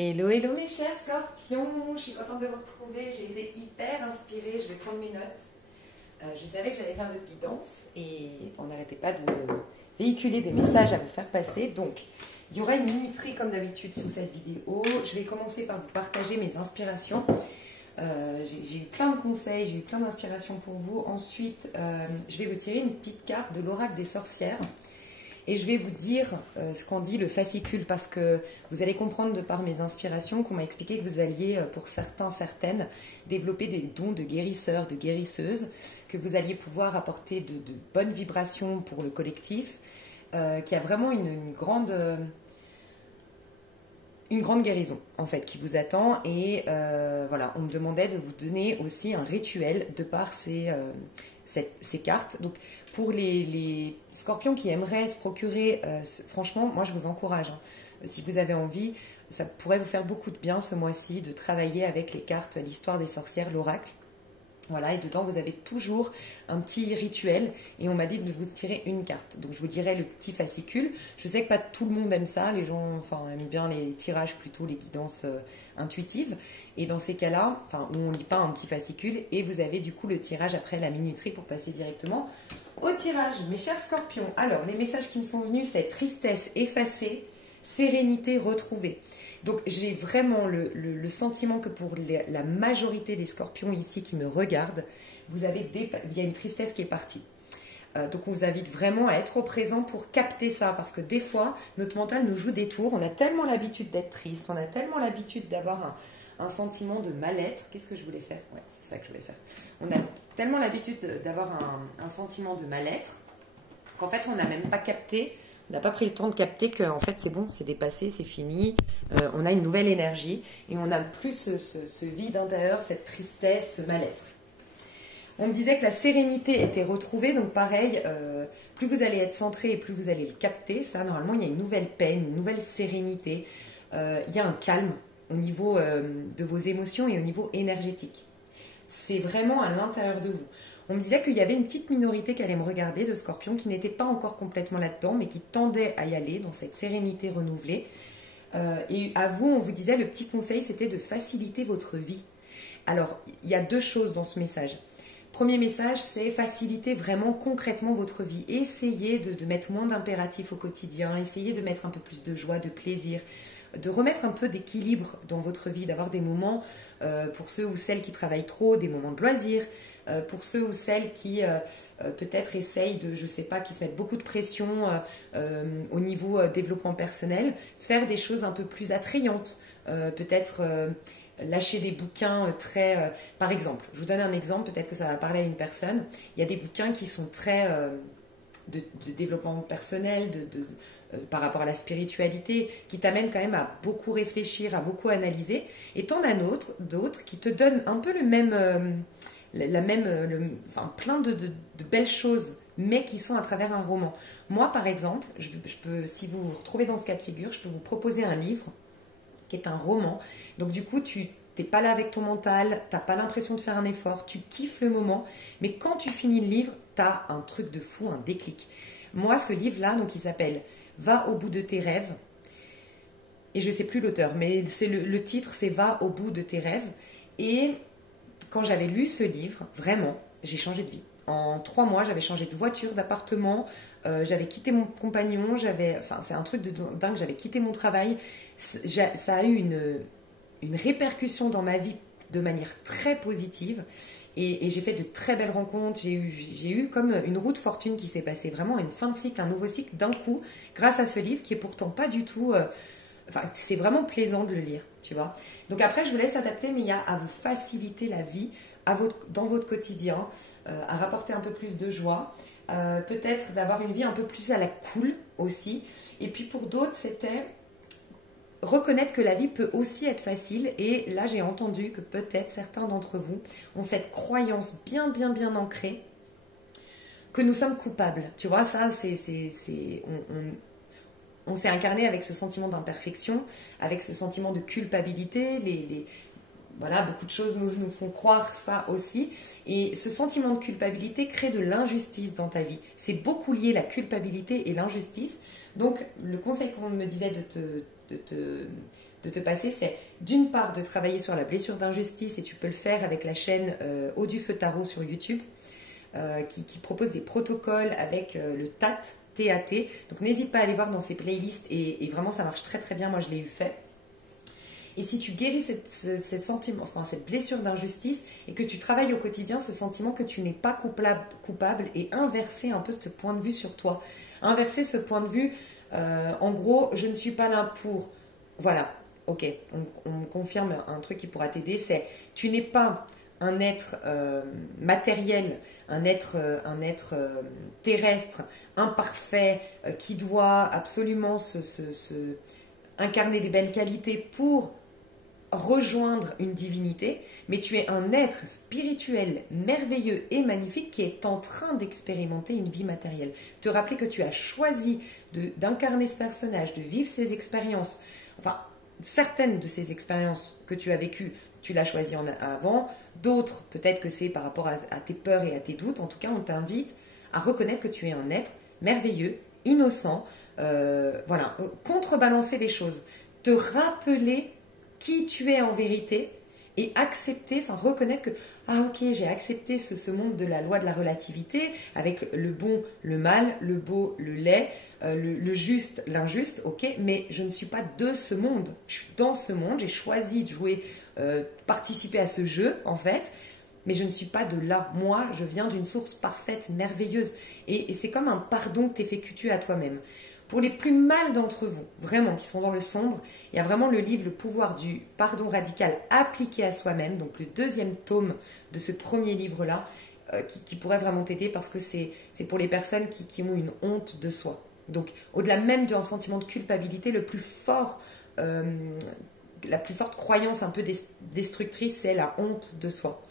Hello, hello mes chers scorpions, je suis contente de vous retrouver, j'ai été hyper inspirée, je vais prendre mes notes. Je savais que j'allais faire votre guidance et on n'arrêtait pas de me véhiculer des messages à vous faire passer. Donc, il y aura une minuterie comme d'habitude sous cette vidéo. Je vais commencer par vous partager mes inspirations. J'ai eu plein de conseils, j'ai eu plein d'inspirations pour vous. Ensuite, je vais vous tirer une petite carte de l'oracle des sorcières. Et je vais vous dire ce qu'en dit le fascicule parce que vous allez comprendre de par mes inspirations qu'on m'a expliqué que vous alliez, pour certains, certaines, développer des dons de guérisseurs, de guérisseuses, que vous alliez pouvoir apporter de bonnes vibrations pour le collectif, qu'il y a vraiment une grande guérison en fait qui vous attend. Et voilà, on me demandait de vous donner aussi un rituel de par ces cartes. Donc pour les scorpions qui aimeraient se procurer, franchement, moi je vous encourage, hein. Si vous avez envie, ça pourrait vous faire beaucoup de bien ce mois-ci de travailler avec les cartes, l'histoire des sorcières, l'oracle. Voilà, et dedans vous avez toujours un petit rituel et on m'a dit de vous tirer une carte. Donc je vous dirai le petit fascicule. Je sais que pas tout le monde aime ça, les gens aiment bien les tirages plutôt, les guidances intuitives. Et dans ces cas-là, où on lit pas un petit fascicule et vous avez du coup le tirage après la minuterie pour passer directement au tirage. Mes chers scorpions, alors les messages qui me sont venus, c'est tristesse effacée, sérénité retrouvée. Donc j'ai vraiment le sentiment que pour la majorité des scorpions ici qui me regardent, il y a une tristesse qui est partie. Donc on vous invite vraiment à être au présent pour capter ça, parce que des fois, notre mental nous joue des tours. On a tellement l'habitude d'être triste, on a tellement l'habitude d'avoir un sentiment de mal-être. Qu'est-ce que je voulais faire? Ouais, c'est ça que je voulais faire. On a tellement l'habitude d'avoir un sentiment de mal-être qu'en fait on n'a même pas capté. On n'a pas pris le temps de capter que en fait c'est bon, c'est dépassé, c'est fini, on a une nouvelle énergie et on n'a plus ce vide intérieur, cette tristesse, ce mal-être. On me disait que la sérénité était retrouvée, donc pareil, plus vous allez être centré et plus vous allez le capter, ça normalement il y a une nouvelle paix, une nouvelle sérénité, il y a un calme au niveau de vos émotions et au niveau énergétique. C'est vraiment à l'intérieur de vous. On me disait qu'il y avait une petite minorité qui allait me regarder de scorpions qui n'était pas encore complètement là-dedans, mais qui tendait à y aller dans cette sérénité renouvelée. Et à vous, on vous disait, le petit conseil, c'était de faciliter votre vie. Alors, il y a deux choses dans ce message. Premier message, c'est faciliter vraiment concrètement votre vie. Essayez de mettre moins d'impératifs au quotidien, essayez de mettre un peu plus de joie, de plaisir, de remettre un peu d'équilibre dans votre vie, d'avoir des moments, pour ceux ou celles qui travaillent trop, des moments de loisirs, pour ceux ou celles qui peut-être essayent de, je sais pas, qui se mettent beaucoup de pression au niveau développement personnel, faire des choses un peu plus attrayantes, peut-être lâcher des bouquins très... par exemple, je vous donne un exemple, peut-être que ça va parler à une personne, il y a des bouquins qui sont très de développement personnel, par rapport à la spiritualité, qui t'amènent quand même à beaucoup réfléchir, à beaucoup analyser, et t'en as d'autres qui te donnent un peu le même... plein de belles choses, mais qui sont à travers un roman. Moi, par exemple, je peux, si vous vous retrouvez dans ce cas de figure, je peux vous proposer un livre qui est un roman. Donc du coup, tu n'es pas là avec ton mental, tu n'as pas l'impression de faire un effort, tu kiffes le moment, mais quand tu finis le livre, tu as un truc de fou, un déclic. Moi, ce livre-là, donc il s'appelle « Va au bout de tes rêves ». Et je ne sais plus l'auteur, mais le titre, c'est « Va au bout de tes rêves ». Et quand j'avais lu ce livre, vraiment, j'ai changé de vie. En 3 mois, j'avais changé de voiture, d'appartement, j'avais quitté mon compagnon, c'est un truc de dingue, j'avais quitté mon travail. Ça a eu une répercussion dans ma vie de manière très positive et j'ai fait de très belles rencontres. J'ai eu comme une roue de fortune qui s'est passée, vraiment une fin de cycle, un nouveau cycle d'un coup, grâce à ce livre qui est pourtant pas du tout... c'est vraiment plaisant de le lire, tu vois. Donc après, je vous laisse adapter, mais il y a à vous faciliter la vie dans votre quotidien, à rapporter un peu plus de joie, peut-être d'avoir une vie un peu plus à la cool aussi. Et puis pour d'autres, c'était reconnaître que la vie peut aussi être facile. Et là, j'ai entendu que peut-être certains d'entre vous ont cette croyance bien ancrée que nous sommes coupables. Tu vois, ça, on s'est incarné avec ce sentiment d'imperfection, avec ce sentiment de culpabilité. Voilà, beaucoup de choses nous font croire ça aussi. Et ce sentiment de culpabilité crée de l'injustice dans ta vie. C'est beaucoup lié, la culpabilité et l'injustice. Donc, le conseil qu'on me disait de te passer, c'est d'une part de travailler sur la blessure d'injustice, et tu peux le faire avec la chaîne Eau du Feu Tarot sur YouTube, qui propose des protocoles avec le TAT, T-A-T. Donc n'hésite pas à aller voir dans ses playlists, et vraiment ça marche très très bien, moi je l'ai eu fait. Et si tu guéris ces sentiments, enfin, cette blessure d'injustice, et que tu travailles au quotidien ce sentiment que tu n'es pas coupable, et inverser un peu ce point de vue sur toi. Inverser ce point de vue, en gros, je ne suis pas là pour... Voilà, ok, on confirme un truc qui pourra t'aider, c'est tu n'es pas un être matériel, un être terrestre, imparfait, qui doit absolument incarner des belles qualités pour rejoindre une divinité, mais tu es un être spirituel merveilleux et magnifique qui est en train d'expérimenter une vie matérielle. Te rappeler que tu as choisi d'incarner ce personnage, de vivre ces expériences, enfin certaines de ces expériences que tu as vécues, tu l'as choisi avant, d'autres peut-être que c'est par rapport à tes peurs et à tes doutes. En tout cas, on t'invite à reconnaître que tu es un être merveilleux, innocent, voilà, contrebalancer les choses, te rappeler qui tu es en vérité, et accepter, enfin reconnaître que ah ok, j'ai accepté ce monde de la loi de la relativité avec le bon, le mal, le beau, le laid, le juste, l'injuste, ok, mais je ne suis pas de ce monde, je suis dans ce monde, j'ai choisi de jouer, participer à ce jeu en fait, mais je ne suis pas de là. Moi, je viens d'une source parfaite, merveilleuse, et c'est comme un pardon que tu effectues à toi-même. Pour les plus mal d'entre vous, vraiment, qui sont dans le sombre, il y a vraiment le livre Le pouvoir du pardon radical appliqué à soi-même, donc le deuxième tome de ce premier livre-là, qui pourrait vraiment t'aider parce que c'est pour les personnes qui ont une honte de soi. Donc, au-delà même d'un sentiment de culpabilité, le plus fort, la plus forte croyance un peu destructrice, c'est la honte de soi.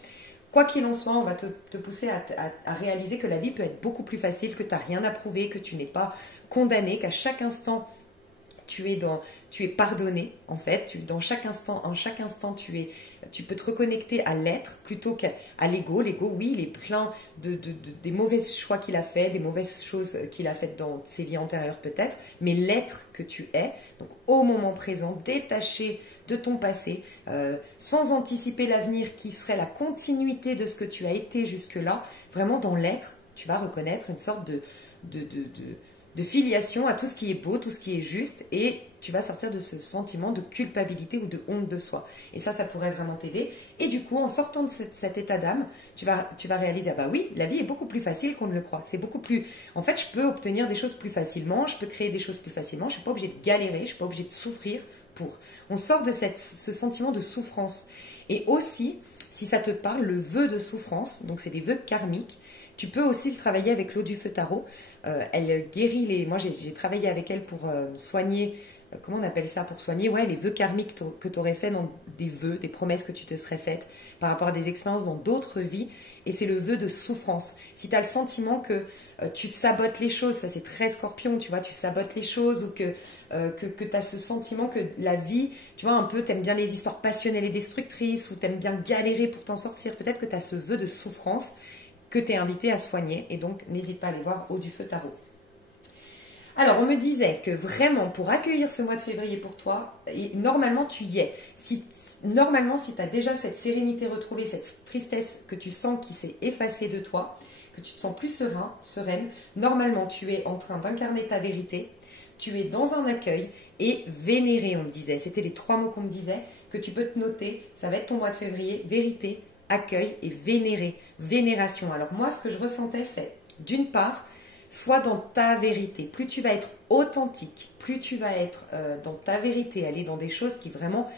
Quoi qu'il en soit, on va te pousser à réaliser que la vie peut être beaucoup plus facile, que tu n'as rien à prouver, que tu n'es pas condamné, qu'à chaque instant, tu es pardonné, en fait. En chaque instant, tu peux te reconnecter à l'être plutôt qu'à l'ego. L'ego, oui, il est plein des mauvais choix qu'il a fait, des mauvaises choses qu'il a faites dans ses vies antérieures peut-être, mais l'être que tu es, donc au moment présent, détaché de ton passé, sans anticiper l'avenir qui serait la continuité de ce que tu as été jusque-là, vraiment dans l'être, tu vas reconnaître une sorte de filiation à tout ce qui est beau, tout ce qui est juste, et tu vas sortir de ce sentiment de culpabilité ou de honte de soi. Et ça pourrait vraiment t'aider. Et du coup, en sortant de cet état d'âme, tu vas réaliser, ah bah oui, la vie est beaucoup plus facile qu'on ne le croit. C'est beaucoup plus... En fait, je peux obtenir des choses plus facilement, je peux créer des choses plus facilement, je ne suis pas obligée de galérer, je ne suis pas obligée de souffrir pour. On sort de ce sentiment de souffrance. Et aussi, si ça te parle, le vœu de souffrance, donc c'est des vœux karmiques, tu peux aussi le travailler avec l'eau du feu tarot. Elle guérit les... Moi, j'ai travaillé avec elle pour soigner... comment on appelle ça pour soigner? Ouais, les vœux karmiques que tu aurais fait dans des vœux, des promesses que tu te serais faites par rapport à des expériences dans d'autres vies. Et c'est le vœu de souffrance. Si tu as le sentiment que tu sabotes les choses, ça c'est très scorpion, tu vois, tu sabotes les choses, ou que tu as ce sentiment que la vie, tu vois, un peu, tu aimes bien les histoires passionnelles et destructrices, ou tu aimes bien galérer pour t'en sortir, peut-être que tu as ce vœu de souffrance que tu es invité à soigner. Et donc, n'hésite pas à aller voir Eau du Feu Tarot. Alors, on me disait que vraiment, pour accueillir ce mois de février pour toi, normalement, tu y es. Normalement, si tu as déjà cette sérénité retrouvée, cette tristesse que tu sens qui s'est effacée de toi, que tu te sens plus sereine, normalement, tu es en train d'incarner ta vérité, tu es dans un accueil et vénérer, on me disait. C'était les 3 mots qu'on me disait, que tu peux te noter. Ça va être ton mois de février, vérité, accueil et vénérer, vénération. Alors moi, ce que je ressentais, c'est d'une part, sois dans ta vérité. Plus tu vas être authentique, plus tu vas être dans ta vérité, aller dans des choses qui vraiment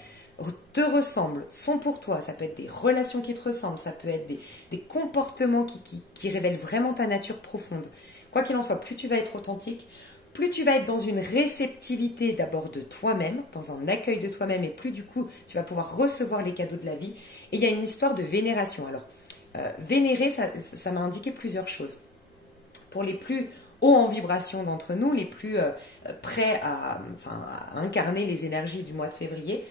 te ressemblent, sont pour toi. Ça peut être des relations qui te ressemblent, ça peut être des comportements qui révèlent vraiment ta nature profonde. Quoi qu'il en soit, plus tu vas être authentique, plus tu vas être dans une réceptivité d'abord de toi-même, dans un accueil de toi-même, et plus du coup, tu vas pouvoir recevoir les cadeaux de la vie. Et il y a une histoire de vénération. Alors, vénérer, ça m'a indiqué plusieurs choses. Pour les plus hauts en vibration d'entre nous, les plus prêts à incarner les énergies du mois de février,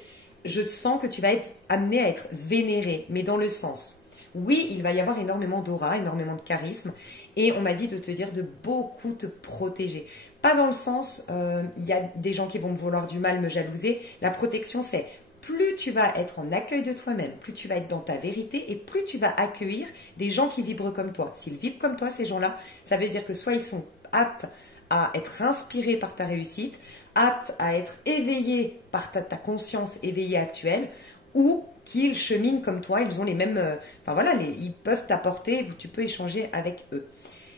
je sens que tu vas être amené à être vénéré, mais dans le sens. Oui, il va y avoir énormément d'aura, énormément de charisme, et on m'a dit de te dire de beaucoup te protéger. Pas dans le sens, il y a des gens qui vont me vouloir du mal, me jalouser. La protection, c'est plus tu vas être en accueil de toi-même, plus tu vas être dans ta vérité et plus tu vas accueillir des gens qui vibrent comme toi. S'ils vibrent comme toi, ces gens-là, ça veut dire que soit ils sont aptes à être inspirés par ta réussite, aptes à être éveillés par ta conscience éveillée actuelle, ou qu'ils cheminent comme toi, ils ont les mêmes... enfin voilà, ils peuvent t'apporter, tu peux échanger avec eux.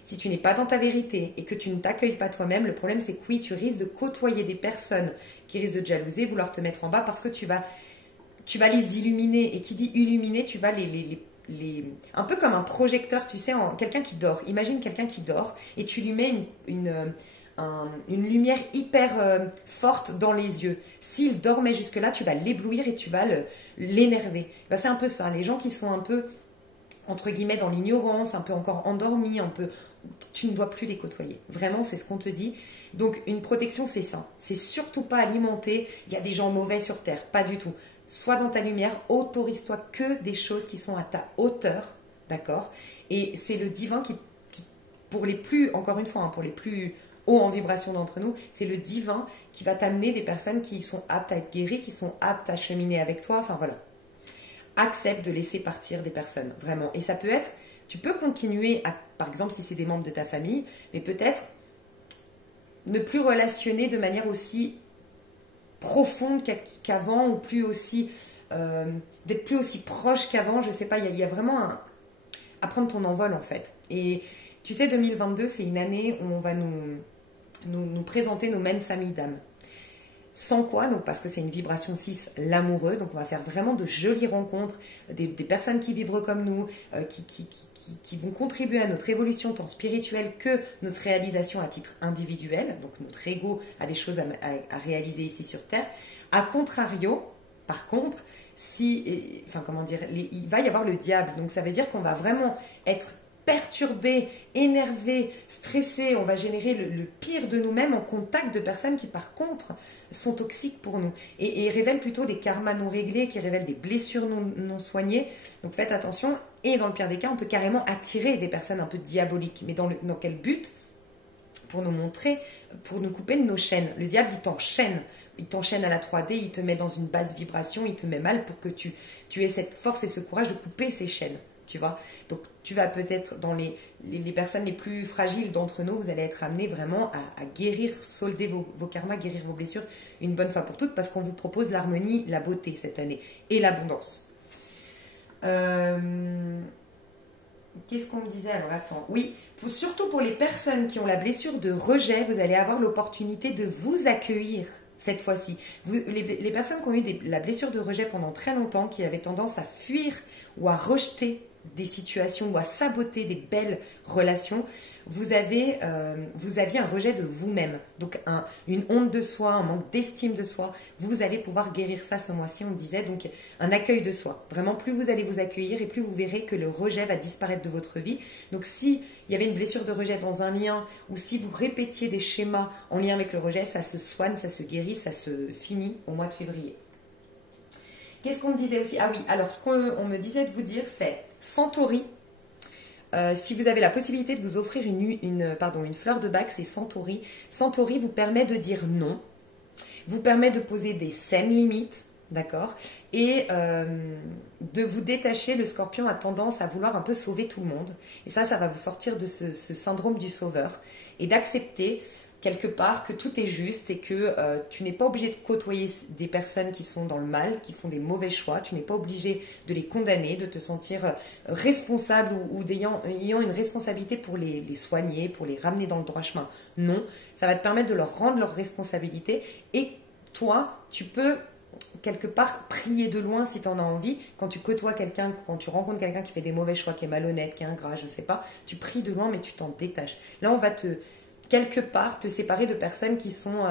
Si tu n'es pas dans ta vérité et que tu ne t'accueilles pas toi-même, le problème c'est que oui, tu risques de côtoyer des personnes qui risquent de te jalouser, vouloir te mettre en bas parce que tu vas les illuminer. Et qui dit illuminer, tu vas un peu comme un projecteur, tu sais, quelqu'un qui dort. Imagine quelqu'un qui dort et tu lui mets une lumière hyper forte dans les yeux. S'il dormait jusque-là, tu vas l'éblouir et tu vas l'énerver. Ben, c'est un peu ça. Les gens qui sont un peu, entre guillemets, dans l'ignorance, un peu encore endormis, tu ne dois plus les côtoyer. Vraiment, c'est ce qu'on te dit. Donc, une protection, c'est ça. C'est surtout pas alimenter. Il y a des gens mauvais sur Terre. Pas du tout. Sois dans ta lumière. Autorise-toi que des choses qui sont à ta hauteur. D'accord? Et c'est le divin qui, pour les plus, encore une fois, pour les plus haut en vibration d'entre nous, c'est le divin qui va t'amener des personnes qui sont aptes à être guéries, qui sont aptes à cheminer avec toi, enfin voilà. Accepte de laisser partir des personnes, vraiment. Et ça peut être, tu peux continuer, par exemple si c'est des membres de ta famille, mais peut-être ne plus relationner de manière aussi profonde qu'avant, ou plus aussi, d'être plus aussi proche qu'avant, je sais pas, il y a vraiment à prendre ton envol en fait. Et tu sais, 2022, c'est une année où on va nous présenter nos mêmes familles d'âmes. Sans quoi, donc parce que c'est une vibration 6, l'amoureux, donc on va faire vraiment de jolies rencontres, des personnes qui vibrent comme nous, qui vont contribuer à notre évolution tant spirituelle que notre réalisation à titre individuel, donc notre ego a des choses à réaliser ici sur Terre. A contrario, par contre, il va y avoir le diable, donc ça veut dire qu'on va vraiment être perturbé, énervé, stressé, on va générer le pire de nous-mêmes en contact de personnes qui par contre sont toxiques pour nous et révèlent plutôt des karmas non réglés, qui révèlent des blessures non soignées. Donc faites attention, et dans le pire des cas, on peut carrément attirer des personnes un peu diaboliques. Mais dans quel but? Pour nous montrer, pour nous couper de nos chaînes. Le diable, il t'enchaîne à la 3D, il te met dans une basse vibration, il te met mal pour que tu aies cette force et ce courage de couper ces chaînes. Tu vois, donc tu vas peut-être dans les personnes les plus fragiles d'entre nous, vous allez être amenés vraiment à guérir, solder vos karmas, guérir vos blessures une bonne fois pour toutes, parce qu'on vous propose l'harmonie, la beauté cette année et l'abondance. Qu'est-ce qu'on me disait? Alors attends, oui, surtout pour les personnes qui ont la blessure de rejet, vous allez avoir l'opportunité de vous accueillir cette fois-ci. Les personnes qui ont eu la blessure de rejet pendant très longtemps, qui avaient tendance à fuir ou à rejeter des situations ou à saboter des belles relations, vous aviez un rejet de vous-même, donc une honte de soi, un manque d'estime de soi. Vous allez pouvoir guérir ça ce mois-ci, on me disait, donc un accueil de soi. Vraiment, plus vous allez vous accueillir et plus vous verrez que le rejet va disparaître de votre vie. Donc s'il y avait une blessure de rejet dans un lien, ou si vous répétiez des schémas en lien avec le rejet, ça se soigne, ça se guérit, ça se finit au mois de février. Qu'est-ce qu'on me disait aussi? Ah oui, alors ce qu'on me disait de vous dire, c'est Centauri. Si vous avez la possibilité de vous offrir une fleur de bac, c'est Centauri. Centauri vous permet de dire non, vous permet de poser des saines limites, d'accord, et de vous détacher. Le scorpion a tendance à vouloir un peu sauver tout le monde. Et ça va vous sortir de ce syndrome du sauveur et d'accepter quelque part que tout est juste et que tu n'es pas obligé de côtoyer des personnes qui sont dans le mal, qui font des mauvais choix. Tu n'es pas obligé de les condamner, de te sentir responsable ou ayant une responsabilité pour les soigner, pour les ramener dans le droit chemin. Non, ça va te permettre de leur rendre leur responsabilité et toi, tu peux quelque part prier de loin si tu en as envie. Quand tu côtoies quelqu'un, quand tu rencontres quelqu'un qui fait des mauvais choix, qui est malhonnête, qui est ingrat, je sais pas, tu pries de loin mais tu t'en détaches. Là, on va quelque part te séparer de personnes qui sont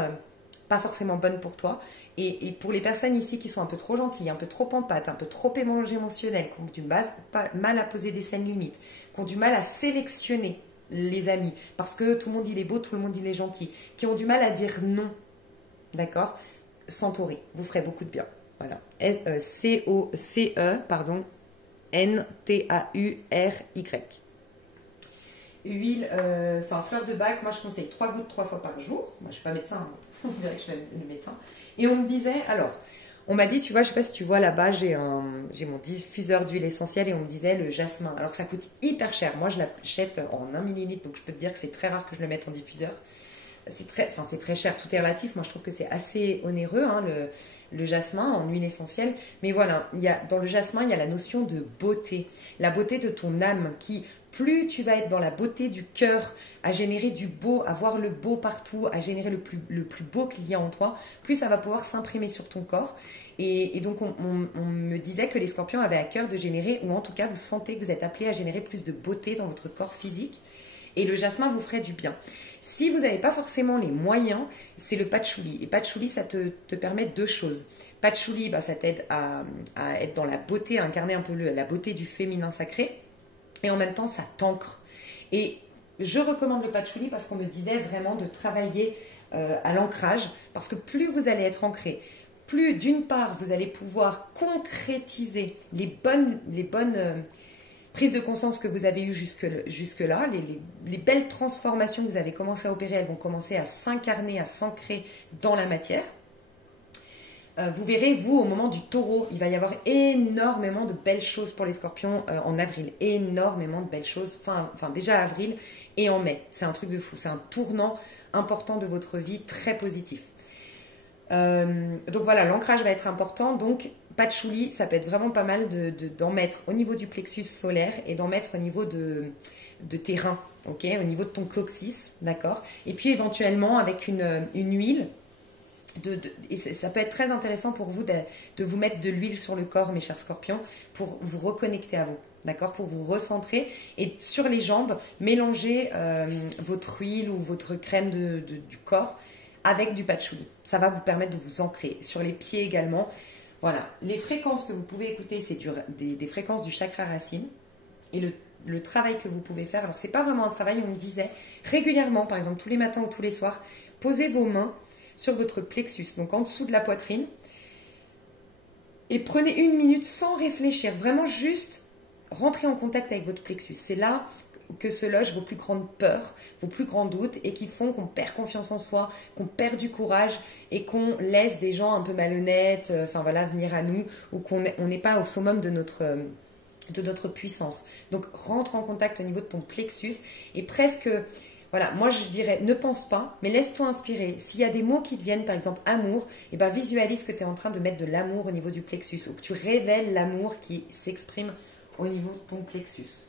pas forcément bonnes pour toi. Et pour les personnes ici qui sont un peu trop gentilles, un peu trop en pâte, un peu trop émotionnelles, qui ont du mal à poser des saines limites, qui ont du mal à sélectionner les amis, parce que tout le monde il est beau, tout le monde il est gentil, qui ont du mal à dire non, d'accord? Centauri, vous ferez beaucoup de bien. Voilà. C-O-C-E, pardon, N-T-A-U-R-Y. huile, enfin fleur de bac, moi je conseille 3 gouttes 3 fois par jour. Moi je suis pas médecin, hein. On dirait que je suis le médecin. Et on me disait, alors, on m'a dit, tu vois, je sais pas si tu vois là-bas, j'ai mon diffuseur d'huile essentielle et on me disait le jasmin. Alors ça coûte hyper cher. Moi je l'achète en 1 millilitre, donc je peux te dire que c'est très rare que je le mette en diffuseur. C'est très cher, tout est relatif. Moi je trouve que c'est assez onéreux, hein, le jasmin en huile essentielle. Mais voilà, dans le jasmin, il y a la notion de beauté. La beauté de ton âme qui, plus tu vas être dans la beauté du cœur, à générer du beau, à voir le beau partout, à générer le plus beau qu'il y a en toi, plus ça va pouvoir s'imprimer sur ton corps. Et donc, on me disait que les scorpions avaient à cœur de générer, ou en tout cas, vous sentez que vous êtes appelé à générer plus de beauté dans votre corps physique. Et le jasmin vous ferait du bien. Si vous n'avez pas forcément les moyens, c'est le patchouli. Et patchouli, ça te permet 2 choses. Patchouli, ça t'aide à être dans la beauté, à incarner un peu la beauté du féminin sacré. Et en même temps, ça t'ancre. Et je recommande le patchouli parce qu'on me disait vraiment de travailler à l'ancrage. Parce que plus vous allez être ancré, plus d'une part, vous allez pouvoir concrétiser les bonnes prise de conscience que vous avez eues jusque-là, les belles transformations que vous avez commencé à opérer, elles vont commencer à s'incarner, à s'ancrer dans la matière. Vous verrez, vous, au moment du taureau, il va y avoir énormément de belles choses pour les scorpions en avril. Énormément de belles choses, enfin déjà avril et en mai. C'est un truc de fou, c'est un tournant important de votre vie, très positif. Donc voilà, l'ancrage va être important. Donc patchouli, ça peut être vraiment pas mal d'en mettre au niveau du plexus solaire et d'en mettre au niveau de tes reins, ok, au niveau de ton coccyx, d'accord. Et puis éventuellement avec une huile, et ça peut être très intéressant pour vous de vous mettre de l'huile sur le corps, mes chers scorpions, pour vous reconnecter à vous, d'accord, pour vous recentrer. Et sur les jambes, mélangez votre huile ou votre crème du corps avec du patchouli. Ça va vous permettre de vous ancrer. Sur les pieds également. Voilà. Les fréquences que vous pouvez écouter, c'est des fréquences du chakra racine. Et le travail que vous pouvez faire, alors c'est pas vraiment un travail, on me disait régulièrement, par exemple tous les matins ou tous les soirs, posez vos mains sur votre plexus, donc en dessous de la poitrine, et prenez 1 minute sans réfléchir, vraiment juste rentrer en contact avec votre plexus. C'est là que se logent vos plus grandes peurs, vos plus grands doutes et qui font qu'on perd confiance en soi, qu'on perd du courage et qu'on laisse des gens un peu malhonnêtes, venir à nous ou qu'on n'est pas au summum de notre puissance. Donc rentre en contact au niveau de ton plexus et presque, voilà, moi je dirais ne pense pas, mais laisse-toi inspirer. S'il y a des mots qui te viennent, par exemple amour, visualise que tu es en train de mettre de l'amour au niveau du plexus ou que tu révèles l'amour qui s'exprime au niveau de ton plexus.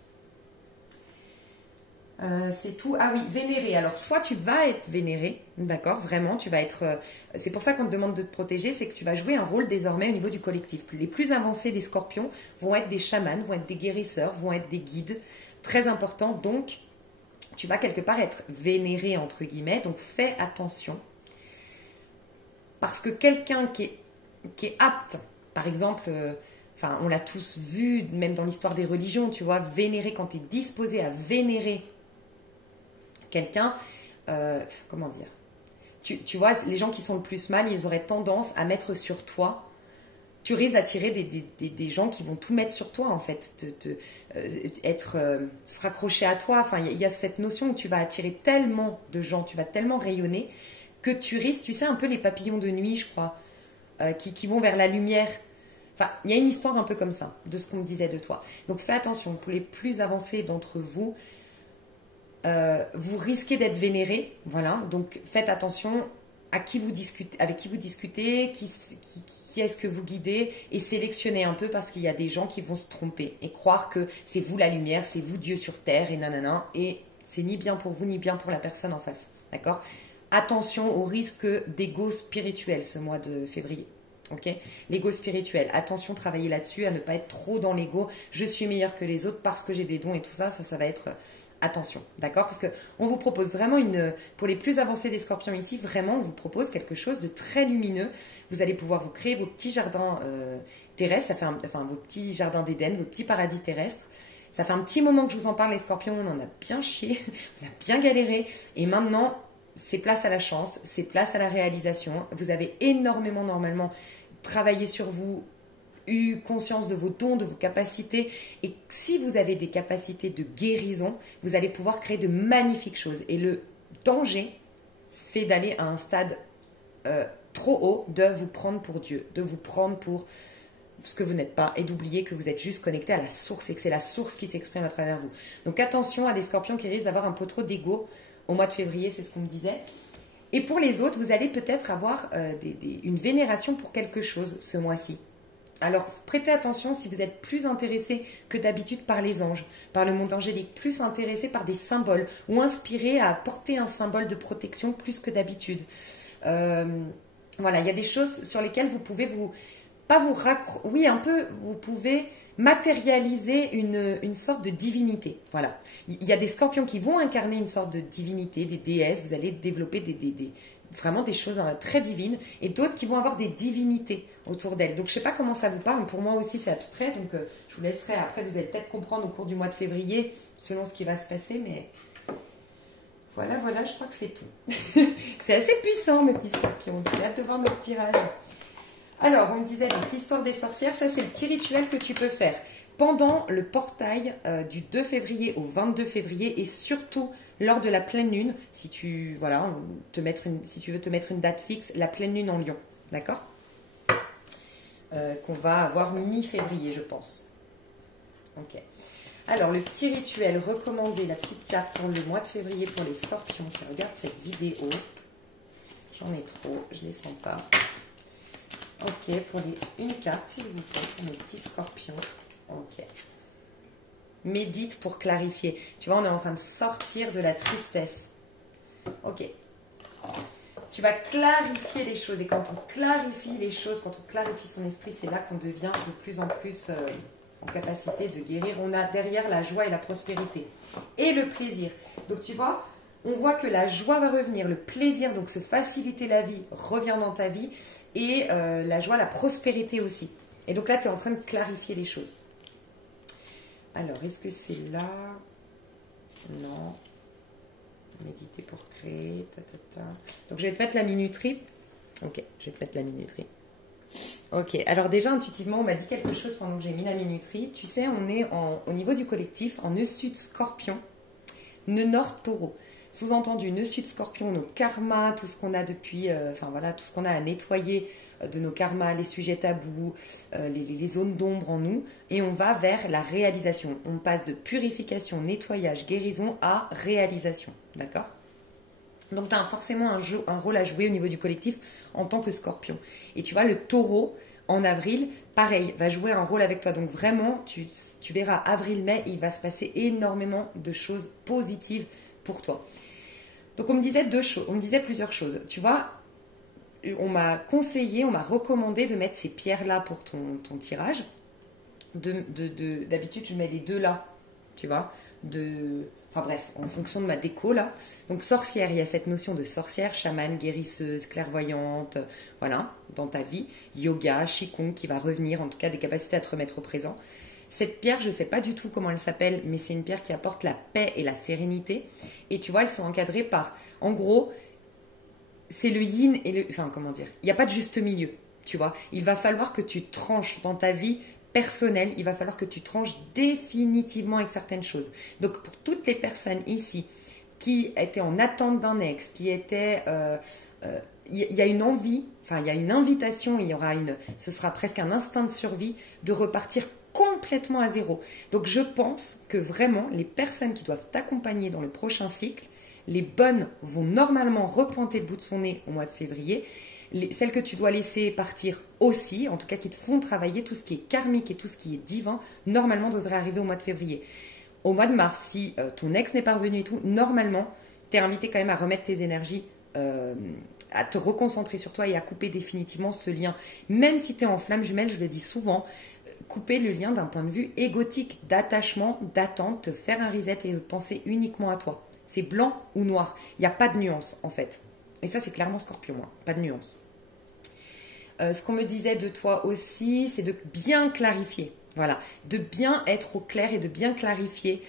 C'est tout. Ah oui, vénérer. Alors, soit tu vas être vénéré, d'accord, vraiment, tu vas être... c'est pour ça qu'on te demande de te protéger, c'est que tu vas jouer un rôle désormais au niveau du collectif. Les plus avancés des scorpions vont être des chamans, vont être des guérisseurs, vont être des guides, très importants. Donc, tu vas quelque part être vénéré, entre guillemets. Donc, fais attention. Parce que quelqu'un qui est apte, par exemple... on l'a tous vu, même dans l'histoire des religions, tu vois, vénérer, quand tu es disposé à vénérer quelqu'un, comment dire, tu vois, les gens qui sont le plus mal, ils auraient tendance à mettre sur toi, tu risques d'attirer des gens qui vont tout mettre sur toi, en fait, se raccrocher à toi. Enfin, il y a cette notion où tu vas attirer tellement de gens, tu vas tellement rayonner, que tu risques, tu sais, un peu les papillons de nuit, je crois, qui vont vers la lumière. Enfin, il y a une histoire un peu comme ça, de ce qu'on me disait de toi. Donc, fais attention, pour les plus avancés d'entre vous, vous risquez d'être vénéré, voilà. Donc, faites attention à qui vous discutez, avec qui vous discutez, qui est-ce que vous guidez, et sélectionnez un peu parce qu'il y a des gens qui vont se tromper et croire que c'est vous la lumière, c'est vous Dieu sur terre, et nanana, et c'est ni bien pour vous, ni bien pour la personne en face, d'accord? Attention au risque d'ego spirituel ce mois de février. Okay, l'ego spirituel, attention, travaillez là-dessus, à ne pas être trop dans l'ego, je suis meilleur que les autres parce que j'ai des dons et tout ça, ça va être attention, d'accord? Parce qu'on vous propose vraiment pour les plus avancés des scorpions ici, vraiment on vous propose quelque chose de très lumineux. Vous allez pouvoir vous créer vos petits jardins terrestres, vos petits jardins d'Éden, vos petits paradis terrestres. Ça fait un petit moment que je vous en parle, les scorpions, on en a bien chié, on a bien galéré, et maintenant c'est place à la chance, c'est place à la réalisation. Vous avez énormément, normalement, travaillé sur vous, eu conscience de vos dons, de vos capacités. Et si vous avez des capacités de guérison, vous allez pouvoir créer de magnifiques choses. Et le danger, c'est d'aller à un stade trop haut, de vous prendre pour Dieu, de vous prendre pour ce que vous n'êtes pas et d'oublier que vous êtes juste connecté à la source et que c'est la source qui s'exprime à travers vous. Donc attention à des scorpions qui risquent d'avoir un peu trop d'ego au mois de février, c'est ce qu'on me disait. Et pour les autres, vous allez peut-être avoir une vénération pour quelque chose ce mois-ci. Alors prêtez attention si vous êtes plus intéressé que d'habitude par les anges, par le monde angélique, plus intéressé par des symboles ou inspiré à porter un symbole de protection plus que d'habitude. Voilà, il y a des choses sur lesquelles vous pouvez vous pouvez matérialiser une sorte de divinité. Voilà. Il y a des scorpions qui vont incarner une sorte de divinité, des déesses, vous allez développer vraiment des choses très divines, et d'autres qui vont avoir des divinités autour d'elles. Donc je ne sais pas comment ça vous parle, pour moi aussi c'est abstrait, donc je vous laisserai, après vous allez peut-être comprendre au cours du mois de février, selon ce qui va se passer, mais voilà, je crois que c'est tout. C'est assez puissant mes petits scorpions, j'ai hâte de voir notre tirage. Alors, on me disait, donc l'histoire des sorcières, ça c'est le petit rituel que tu peux faire pendant le portail du 2 février au 22 février et surtout lors de la pleine lune, si tu veux te mettre une date fixe, la pleine lune en Lion, d'accord, qu'on va avoir mi-février, je pense. Ok. Alors, le petit rituel recommandé, la petite carte pour le mois de février pour les scorpions qui regardent cette vidéo. J'en ai trop, je ne les sens pas. Ok, pour une carte, s'il vous plaît, pour mes petits scorpions. Ok. Médite pour clarifier. Tu vois, on est en train de sortir de la tristesse. Ok. Tu vas clarifier les choses. Et quand on clarifie les choses, quand on clarifie son esprit, c'est là qu'on devient de plus en plus en capacité de guérir. On a derrière la joie et la prospérité. Et le plaisir. Donc, tu vois, on voit que la joie va revenir, le plaisir, donc se faciliter la vie, revient dans ta vie. Et la joie, la prospérité aussi. Et donc là, tu es en train de clarifier les choses. Alors, est-ce que c'est là? Non. Méditer pour créer. Donc, je vais te mettre la minuterie. Ok, je vais te mettre la minuterie. Ok, alors déjà, intuitivement, on m'a dit quelque chose pendant que j'ai mis la minuterie. Tu sais, on est au niveau du collectif, en nœud sud scorpion, nœud nord taureau. Sous-entendu, nœud sud scorpion, nos karmas, tout ce qu'on a depuis, tout ce qu'on a à nettoyer de nos karmas, les sujets tabous, les zones d'ombre en nous, et on va vers la réalisation. On passe de purification, nettoyage, guérison à réalisation, d'accord? Donc tu as forcément un rôle à jouer au niveau du collectif en tant que scorpion. Et tu vois, le taureau, en avril, pareil, va jouer un rôle avec toi. Donc vraiment, tu verras avril-mai, il va se passer énormément de choses positives pour toi. Donc on me disait plusieurs choses. Tu vois, on m'a conseillé, on m'a recommandé de mettre ces pierres-là pour ton tirage. D'habitude, je mets les deux là, tu vois. Enfin bref, en fonction de ma déco là. Donc sorcière, il y a cette notion de sorcière, chamane, guérisseuse, clairvoyante, voilà, dans ta vie. Yoga, qigong qui va revenir, en tout cas des capacités à te remettre au présent. Cette pierre, je ne sais pas du tout comment elle s'appelle, mais c'est une pierre qui apporte la paix et la sérénité. Et tu vois, elles sont encadrées par, en gros, c'est le yin et le... Enfin, comment dire? Il n'y a pas de juste milieu, tu vois. Il va falloir que tu tranches dans ta vie personnelle, il va falloir que tu tranches définitivement avec certaines choses. Donc, pour toutes les personnes ici qui étaient en attente d'un ex, qui étaient... il y a une envie, enfin, il y a une invitation, ce sera presque un instinct de survie de repartir complètement à zéro. Donc je pense que vraiment les personnes qui doivent t'accompagner dans le prochain cycle, les bonnes vont normalement repointer le bout de son nez au mois de février. Celles que tu dois laisser partir aussi, en tout cas qui te font travailler, tout ce qui est karmique et tout ce qui est divin, normalement devrait arriver au mois de février. Au mois de mars, si ton ex n'est pas revenu et tout, normalement, tu es invité quand même à remettre tes énergies, à te reconcentrer sur toi et à couper définitivement ce lien. Même si tu es en flamme jumelle, je le dis souvent, couper le lien d'un point de vue égotique, d'attachement, d'attente, te faire un reset et penser uniquement à toi. C'est blanc ou noir. Il n'y a pas de nuance en fait. Et ça, c'est clairement Scorpion, hein. Pas de nuance. Ce qu'on me disait de toi aussi, c'est de bien clarifier. Voilà, de bien être au clair et de bien clarifier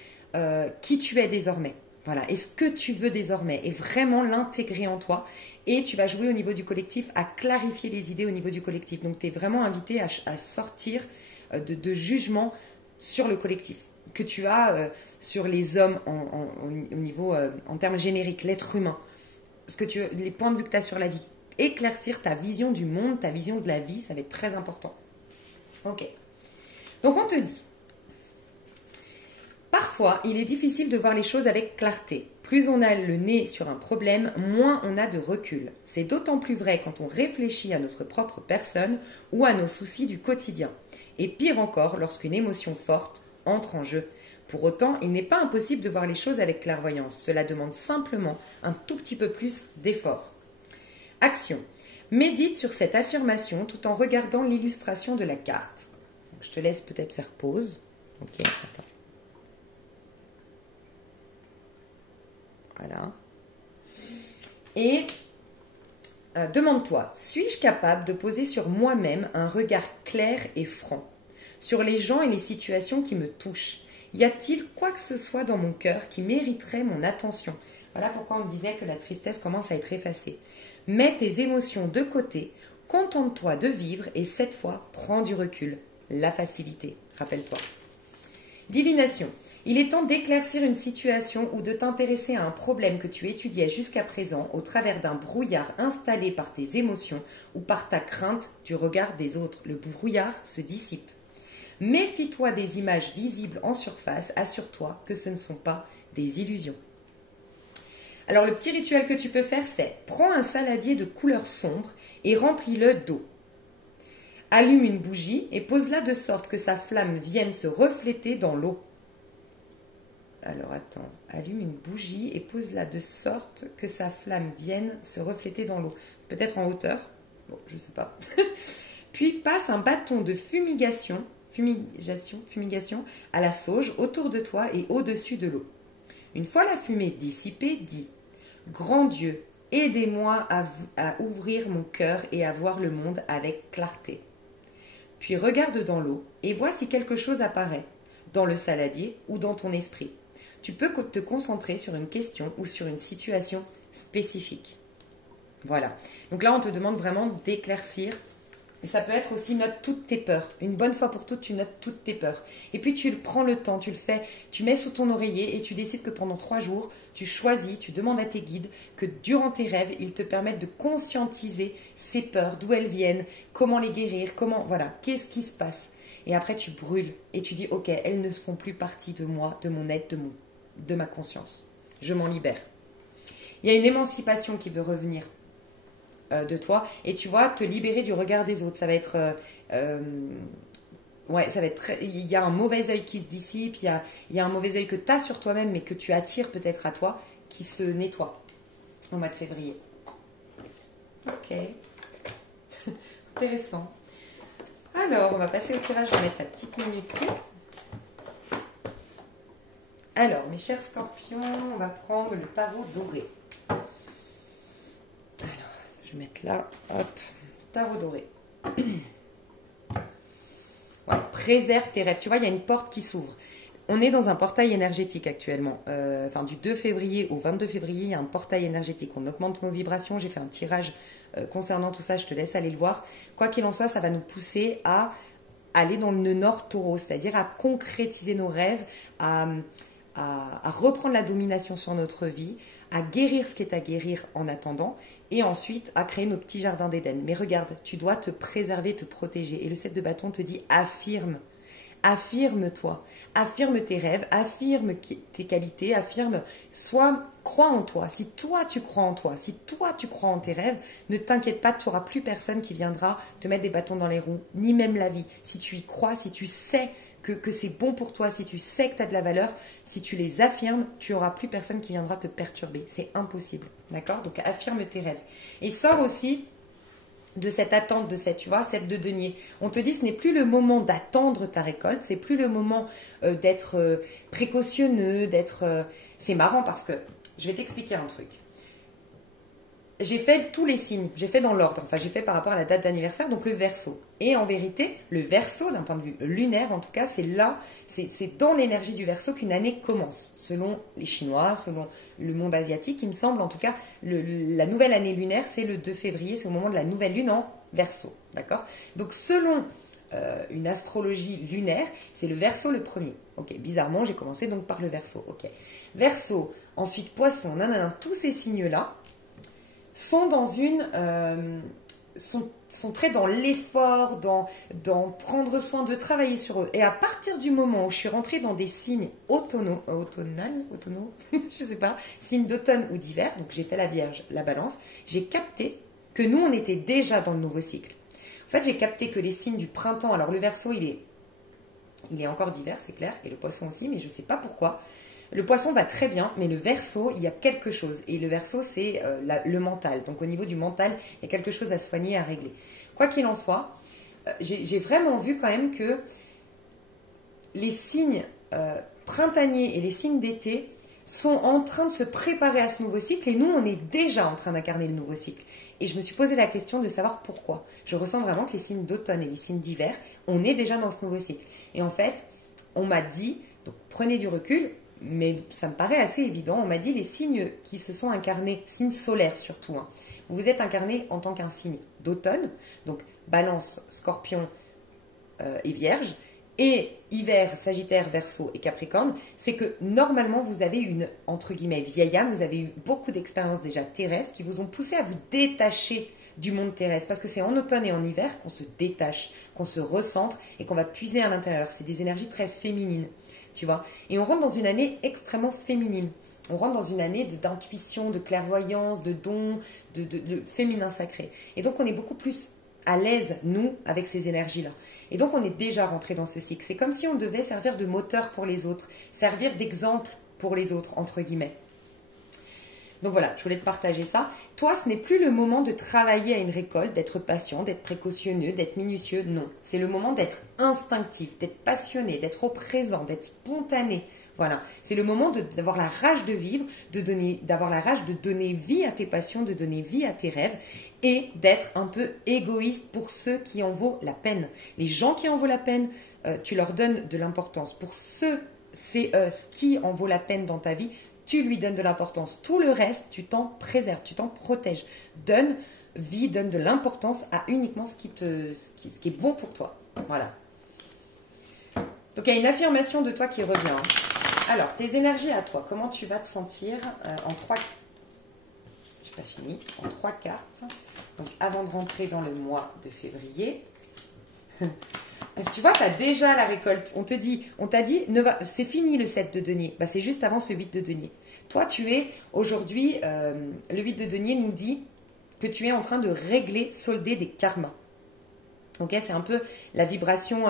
qui tu es désormais. Voilà, et ce que tu veux désormais, et vraiment l'intégrer en toi. Et tu vas jouer au niveau du collectif à clarifier les idées au niveau du collectif. Donc, tu es vraiment invité à sortir de jugement sur le collectif que tu as sur les hommes au niveau, en termes génériques, l'être humain. Les points de vue que tu as sur la vie. Éclaircir ta vision du monde, ta vision de la vie, ça va être très important. Ok. Donc, on te dit, parfois, il est difficile de voir les choses avec clarté. Plus on a le nez sur un problème, moins on a de recul. C'est d'autant plus vrai quand on réfléchit à notre propre personne ou à nos soucis du quotidien. Et pire encore, lorsqu'une émotion forte entre en jeu. Pour autant, il n'est pas impossible de voir les choses avec clairvoyance. Cela demande simplement un tout petit peu plus d'effort. Action. Médite sur cette affirmation tout en regardant l'illustration de la carte. Je te laisse peut-être faire pause. Ok, attends. Voilà. Et demande-toi, suis-je capable de poser sur moi-même un regard clair et franc sur les gens et les situations qui me touchent? Y a-t-il quoi que ce soit dans mon cœur qui mériterait mon attention? Voilà pourquoi on me disait que la tristesse commence à être effacée. Mets tes émotions de côté, contente-toi de vivre et cette fois, prends du recul. La facilité, rappelle-toi. Divination. Il est temps d'éclaircir une situation ou de t'intéresser à un problème que tu étudiais jusqu'à présent au travers d'un brouillard installé par tes émotions ou par ta crainte du regard des autres. Le brouillard se dissipe. Méfie-toi des images visibles en surface, assure-toi que ce ne sont pas des illusions. Alors le petit rituel que tu peux faire, c'est prends un saladier de couleur sombre et remplis-le d'eau. Allume une bougie et pose-la de sorte que sa flamme vienne se refléter dans l'eau. Alors attends, allume une bougie et pose-la de sorte que sa flamme vienne se refléter dans l'eau. Peut-être en hauteur, bon, je ne sais pas. Puis passe un bâton de fumigation à la sauge autour de toi et au-dessus de l'eau. Une fois la fumée dissipée, dis « Grand Dieu, aidez-moi à ouvrir mon cœur et à voir le monde avec clarté. » Puis regarde dans l'eau et vois si quelque chose apparaît, dans le saladier ou dans ton esprit. Tu peux te concentrer sur une question ou sur une situation spécifique. Voilà. Donc là, on te demande vraiment d'éclaircir. Et ça peut être aussi note toutes tes peurs. Une bonne fois pour toutes, tu notes toutes tes peurs. Et puis tu prends le temps, tu le fais, tu mets sous ton oreiller et tu décides que pendant 3 jours, tu choisis, tu demandes à tes guides que durant tes rêves, ils te permettent de conscientiser ces peurs, d'où elles viennent, comment les guérir, voilà, qu'est-ce qui se passe. Et après, tu brûles et tu dis, ok, elles ne font plus partie de moi, de mon être, de ma conscience. Je m'en libère. Il y a une émancipation qui veut revenir de toi et tu vois te libérer du regard des autres. Ça va être ça va être il y a un mauvais œil qui se dissipe, il y a un mauvais œil que tu as sur toi-même mais que tu attires peut-être à toi qui se nettoie au mois de février. Ok. Intéressant. Alors on va passer au tirage, je vais mettre la petite minuterie. Alors mes chers scorpions, on va prendre le tarot doré. Je vais mettre là, hop, tarot doré. Ouais, préserve tes rêves. Tu vois, il y a une porte qui s'ouvre. On est dans un portail énergétique actuellement. Du 2 février au 22 février, il y a un portail énergétique. On augmente nos vibrations. J'ai fait un tirage concernant tout ça. Je te laisse aller le voir. Quoi qu'il en soit, ça va nous pousser à aller dans le nœud nord taureau, c'est-à-dire à concrétiser nos rêves, à reprendre la domination sur notre vie, à guérir ce qui est à guérir en attendant et ensuite à créer nos petits jardins d'Éden. Mais regarde, tu dois te préserver, te protéger. Et le 7 de bâton te dit affirme. Affirme-toi, affirme tes rêves, affirme tes qualités, crois en toi. Si toi tu crois en toi, si toi tu crois en tes rêves, ne t'inquiète pas, tu n'auras plus personne qui viendra te mettre des bâtons dans les roues, ni même la vie. Si tu y crois, si tu sais que c'est bon pour toi, si tu sais que tu as de la valeur, si tu les affirmes, tu n'auras plus personne qui viendra te perturber. C'est impossible, d'accord? Donc affirme tes rêves. Et sors aussi de cette attente, de cette, tu vois, cette de denier. On te dit ce n'est plus le moment d'attendre ta récolte, c'est plus le moment d'être précautionneux, d'être... C'est marrant parce que, je vais t'expliquer un truc. j'ai fait tous les signes, j'ai fait dans l'ordre, enfin j'ai fait par rapport à la date d'anniversaire, donc le Verseau. Et en vérité, le Verseau, d'un point de vue lunaire en tout cas, c'est là, c'est dans l'énergie du Verseau qu'une année commence. Selon les Chinois, selon le monde asiatique, il me semble en tout cas, la nouvelle année lunaire, c'est le 2 février, c'est au moment de la nouvelle lune en Verseau, d'accord? Donc selon une astrologie lunaire, c'est le Verseau le premier. Ok, bizarrement, j'ai commencé donc par le Verseau. Ok, Verseau, ensuite Poisson, nanana, tous ces signes-là sont dans sont très dans l'effort, dans prendre soin de travailler sur eux. Et à partir du moment où je suis rentrée dans des signes automnaux, je sais pas, signes d'automne ou d'hiver, donc j'ai fait la Vierge, la Balance, j'ai capté que nous, on était déjà dans le nouveau cycle. En fait, j'ai capté que les signes du printemps, alors le Verseau, il est encore d'hiver, c'est clair, et le Poisson aussi, mais je ne sais pas pourquoi. Le Poisson va très bien, mais le Verseau, il y a quelque chose. Et le Verseau, c'est le mental. Donc au niveau du mental, il y a quelque chose à soigner, à régler. Quoi qu'il en soit, j'ai vraiment vu quand même que les signes printaniers et les signes d'été sont en train de se préparer à ce nouveau cycle. Et nous, on est déjà en train d'incarner le nouveau cycle. Et je me suis posé la question de savoir pourquoi. Je ressens vraiment que les signes d'automne et les signes d'hiver, on est déjà dans ce nouveau cycle. Et en fait, on m'a dit, donc prenez du recul, mais ça me paraît assez évident. On m'a dit les signes qui se sont incarnés, signes solaires surtout, hein. Vous vous êtes incarné en tant qu'un signe d'automne, donc Balance, Scorpion et Vierge, et hiver, Sagittaire, Verseau et Capricorne, c'est que normalement vous avez une, entre guillemets, vieille âme, vous avez eu beaucoup d'expériences déjà terrestres qui vous ont poussé à vous détacher du monde terrestre, parce que c'est en automne et en hiver qu'on se détache, qu'on se recentre et qu'on va puiser à l'intérieur. C'est des énergies très féminines, tu vois. Et on rentre dans une année extrêmement féminine. On rentre dans une année d'intuition, de clairvoyance, de dons, de féminin sacré. Et donc on est beaucoup plus à l'aise, nous, avec ces énergies-là. Et donc on est déjà rentré dans ce cycle. C'est comme si on devait servir de moteur pour les autres, servir d'exemple pour les autres, entre guillemets. Donc voilà, je voulais te partager ça. Toi, ce n'est plus le moment de travailler à une récolte, d'être patient, d'être précautionneux, d'être minutieux. Non, c'est le moment d'être instinctif, d'être passionné, d'être au présent, d'être spontané. Voilà, c'est le moment d'avoir la rage de vivre, d'avoir la rage de donner vie à tes passions, de donner vie à tes rêves et d'être un peu égoïste pour ceux qui en vaut la peine. Les gens qui en vaut la peine, tu leur donnes de l'importance. Pour ceux, c'est ce qui en vaut la peine dans ta vie, tu lui donnes de l'importance. Tout le reste, tu t'en préserves, tu t'en protèges. Donne vie, donne de l'importance à uniquement ce qui est bon pour toi. Voilà. Donc, il y a une affirmation de toi qui revient. Alors, tes énergies à toi, comment tu vas te sentir en 3... Je n'ai pas fini. En 3 cartes. Donc, avant de rentrer dans le mois de février... Tu vois, tu as déjà la récolte. On t'a dit, c'est fini le 7 de denier. Bah, c'est juste avant ce 8 de denier. Toi, tu es aujourd'hui, le 8 de denier nous dit que tu es en train de régler, solder des karmas. Ok, c'est un peu la vibration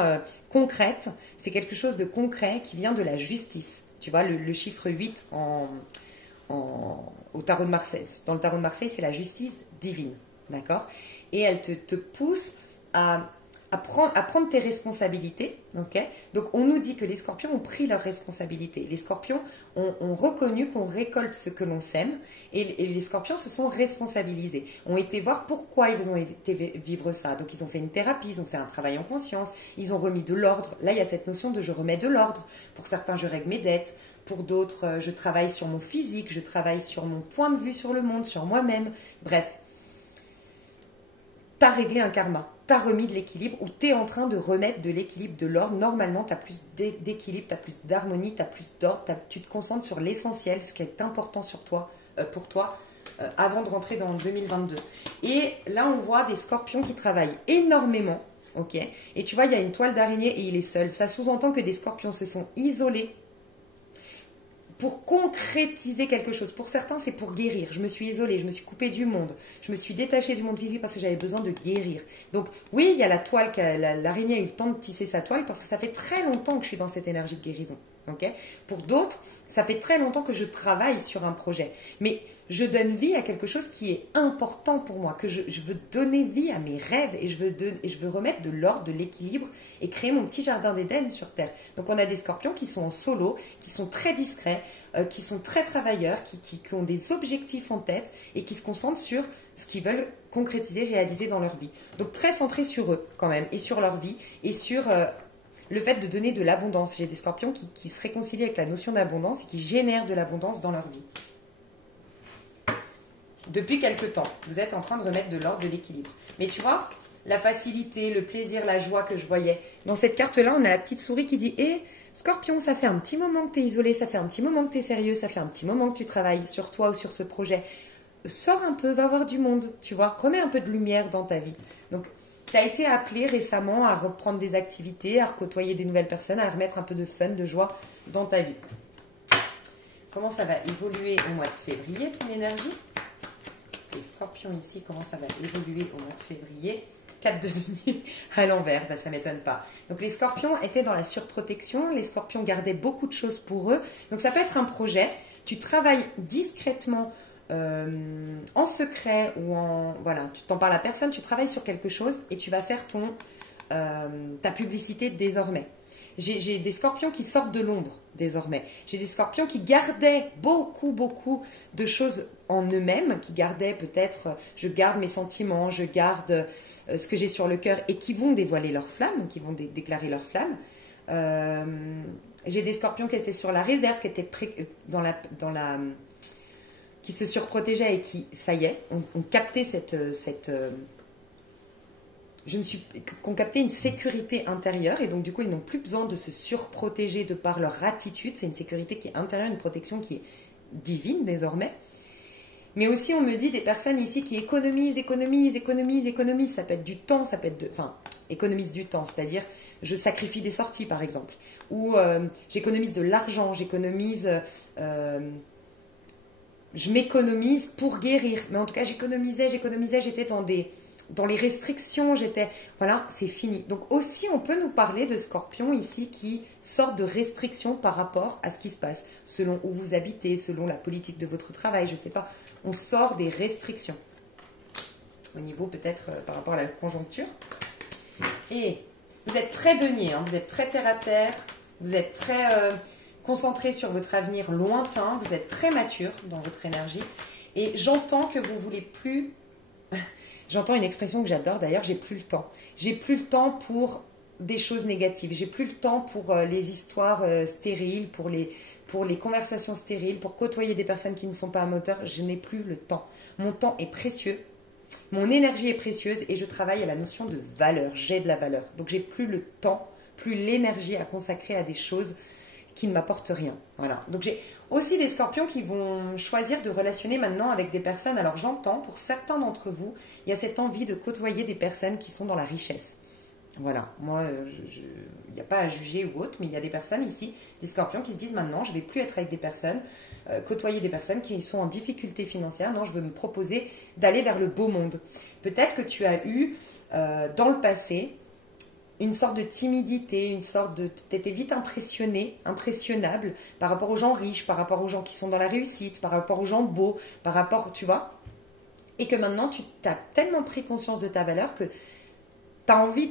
concrète. C'est quelque chose de concret qui vient de la justice. Tu vois, le chiffre 8 au tarot de Marseille. Dans le tarot de Marseille, c'est la justice divine. D'accord? Et elle te pousse à prendre tes responsabilités. Okay. Donc, on nous dit que les scorpions ont pris leurs responsabilités. Les scorpions ont reconnu qu'on récolte ce que l'on sème et les scorpions se sont responsabilisés, ont été voir pourquoi ils ont été vivre ça. Donc, ils ont fait une thérapie, ils ont fait un travail en conscience, ils ont remis de l'ordre. Là, il y a cette notion de je remets de l'ordre. Pour certains, je règle mes dettes. Pour d'autres, je travaille sur mon physique, je travaille sur mon point de vue sur le monde, sur moi-même. Bref, tu as réglé un karma. Tu as remis de l'équilibre ou tu es en train de remettre de l'équilibre, de l'ordre. Normalement, tu as plus d'équilibre, tu as plus d'harmonie, tu as plus d'ordre. Tu te concentres sur l'essentiel, ce qui est important pour toi, avant de rentrer dans 2022. Et là, on voit des scorpions qui travaillent énormément. Okay, et tu vois, il y a une toile d'araignée et il est seul. Ça sous-entend que des scorpions se sont isolés pour concrétiser quelque chose. Pour certains, c'est pour guérir. Je me suis isolée, je me suis coupée du monde. Je me suis détachée du monde physique parce que j'avais besoin de guérir. Donc oui, il y a la toile, l'araignée a eu le temps de tisser sa toile parce que ça fait très longtemps que je suis dans cette énergie de guérison. Ok. Pour d'autres, ça fait très longtemps que je travaille sur un projet. Mais je donne vie à quelque chose qui est important pour moi, que je veux donner vie à mes rêves et je veux remettre de l'ordre, de l'équilibre et créer mon petit jardin d'Éden sur Terre. Donc on a des scorpions qui sont en solo, qui sont très discrets, qui sont très travailleurs, qui ont des objectifs en tête et qui se concentrent sur ce qu'ils veulent concrétiser, réaliser dans leur vie. Donc très centrés sur eux quand même et sur leur vie et sur le fait de donner de l'abondance. J'ai des scorpions qui se réconcilient avec la notion d'abondance et qui génèrent de l'abondance dans leur vie. Depuis quelque temps, vous êtes en train de remettre de l'ordre, de l'équilibre. Mais tu vois, la facilité, le plaisir, la joie que je voyais. Dans cette carte-là, on a la petite souris qui dit « Eh, Scorpion, ça fait un petit moment que tu es isolé, ça fait un petit moment que tu es sérieux, ça fait un petit moment que tu travailles sur toi ou sur ce projet. Sors un peu, va voir du monde, tu vois. Remets un peu de lumière dans ta vie. » Donc, tu as été appelé récemment à reprendre des activités, à côtoyer des nouvelles personnes, à remettre un peu de fun, de joie dans ta vie. Comment ça va évoluer au mois de février, ton énergie ? Les scorpions ici, comment ça va évoluer au mois de février ? 4 de denier à l'envers, bah, ça ne m'étonne pas. Donc les scorpions étaient dans la surprotection, les scorpions gardaient beaucoup de choses pour eux. Donc ça peut être un projet, tu travailles discrètement, en secret ou en... Voilà, tu t'en parles à personne, tu travailles sur quelque chose et tu vas faire ta publicité désormais. J'ai des scorpions qui sortent de l'ombre désormais. J'ai des scorpions qui gardaient beaucoup de choses en eux-mêmes, qui gardaient peut-être, je garde mes sentiments, je garde ce que j'ai sur le cœur et qui vont dévoiler leur flamme, qui vont déclarer leur flamme. J'ai des scorpions qui étaient sur la réserve, qui étaient qui se surprotégeaient et qui, ça y est, ont capté qu'on captait une sécurité intérieure et donc du coup ils n'ont plus besoin de se surprotéger de par leur attitude. C'est une sécurité qui est intérieure, une protection qui est divine désormais. Mais aussi on me dit des personnes ici qui économisent. Ça peut être du temps, ça peut être économise du temps, c'est-à-dire je sacrifie des sorties par exemple, ou j'économise de l'argent, je m'économise pour guérir. Mais en tout cas j'économisais, j'étais dans les restrictions, voilà, c'est fini. Donc aussi, on peut nous parler de scorpions ici qui sortent de restrictions par rapport à ce qui se passe, selon où vous habitez, selon la politique de votre travail, je ne sais pas. On sort des restrictions. Au niveau peut-être par rapport à la conjoncture. Et vous êtes très denier, hein, vous êtes très terre à terre, vous êtes très concentré sur votre avenir lointain, vous êtes très mature dans votre énergie. Et j'entends que vous voulez plus... J'entends une expression que j'adore d'ailleurs, j'ai plus le temps. J'ai plus le temps pour des choses négatives. J'ai plus le temps pour les histoires stériles, pour les conversations stériles, pour côtoyer des personnes qui ne sont pas à moteur. Je n'ai plus le temps. Mon temps est précieux. Mon énergie est précieuse et je travaille à la notion de valeur. J'ai de la valeur. Donc j'ai plus le temps, plus l'énergie à consacrer à des choses qui ne m'apportent rien. Voilà. Donc j'ai aussi des scorpions qui vont choisir de relationner maintenant avec des personnes. Alors j'entends, pour certains d'entre vous, il y a cette envie de côtoyer des personnes qui sont dans la richesse. Voilà. Moi, il n'y a pas à juger ou autre, mais il y a des personnes ici, des scorpions qui se disent maintenant, je ne vais plus être avec des personnes, côtoyer des personnes qui sont en difficulté financière. Non, je veux me proposer d'aller vers le beau monde. Peut-être que tu as eu dans le passé une sorte de timidité, une sorte de... Tu étais vite impressionnable par rapport aux gens riches, par rapport aux gens qui sont dans la réussite, par rapport aux gens beaux, par rapport, tu vois. Et que maintenant, tu as tellement pris conscience de ta valeur que tu as envie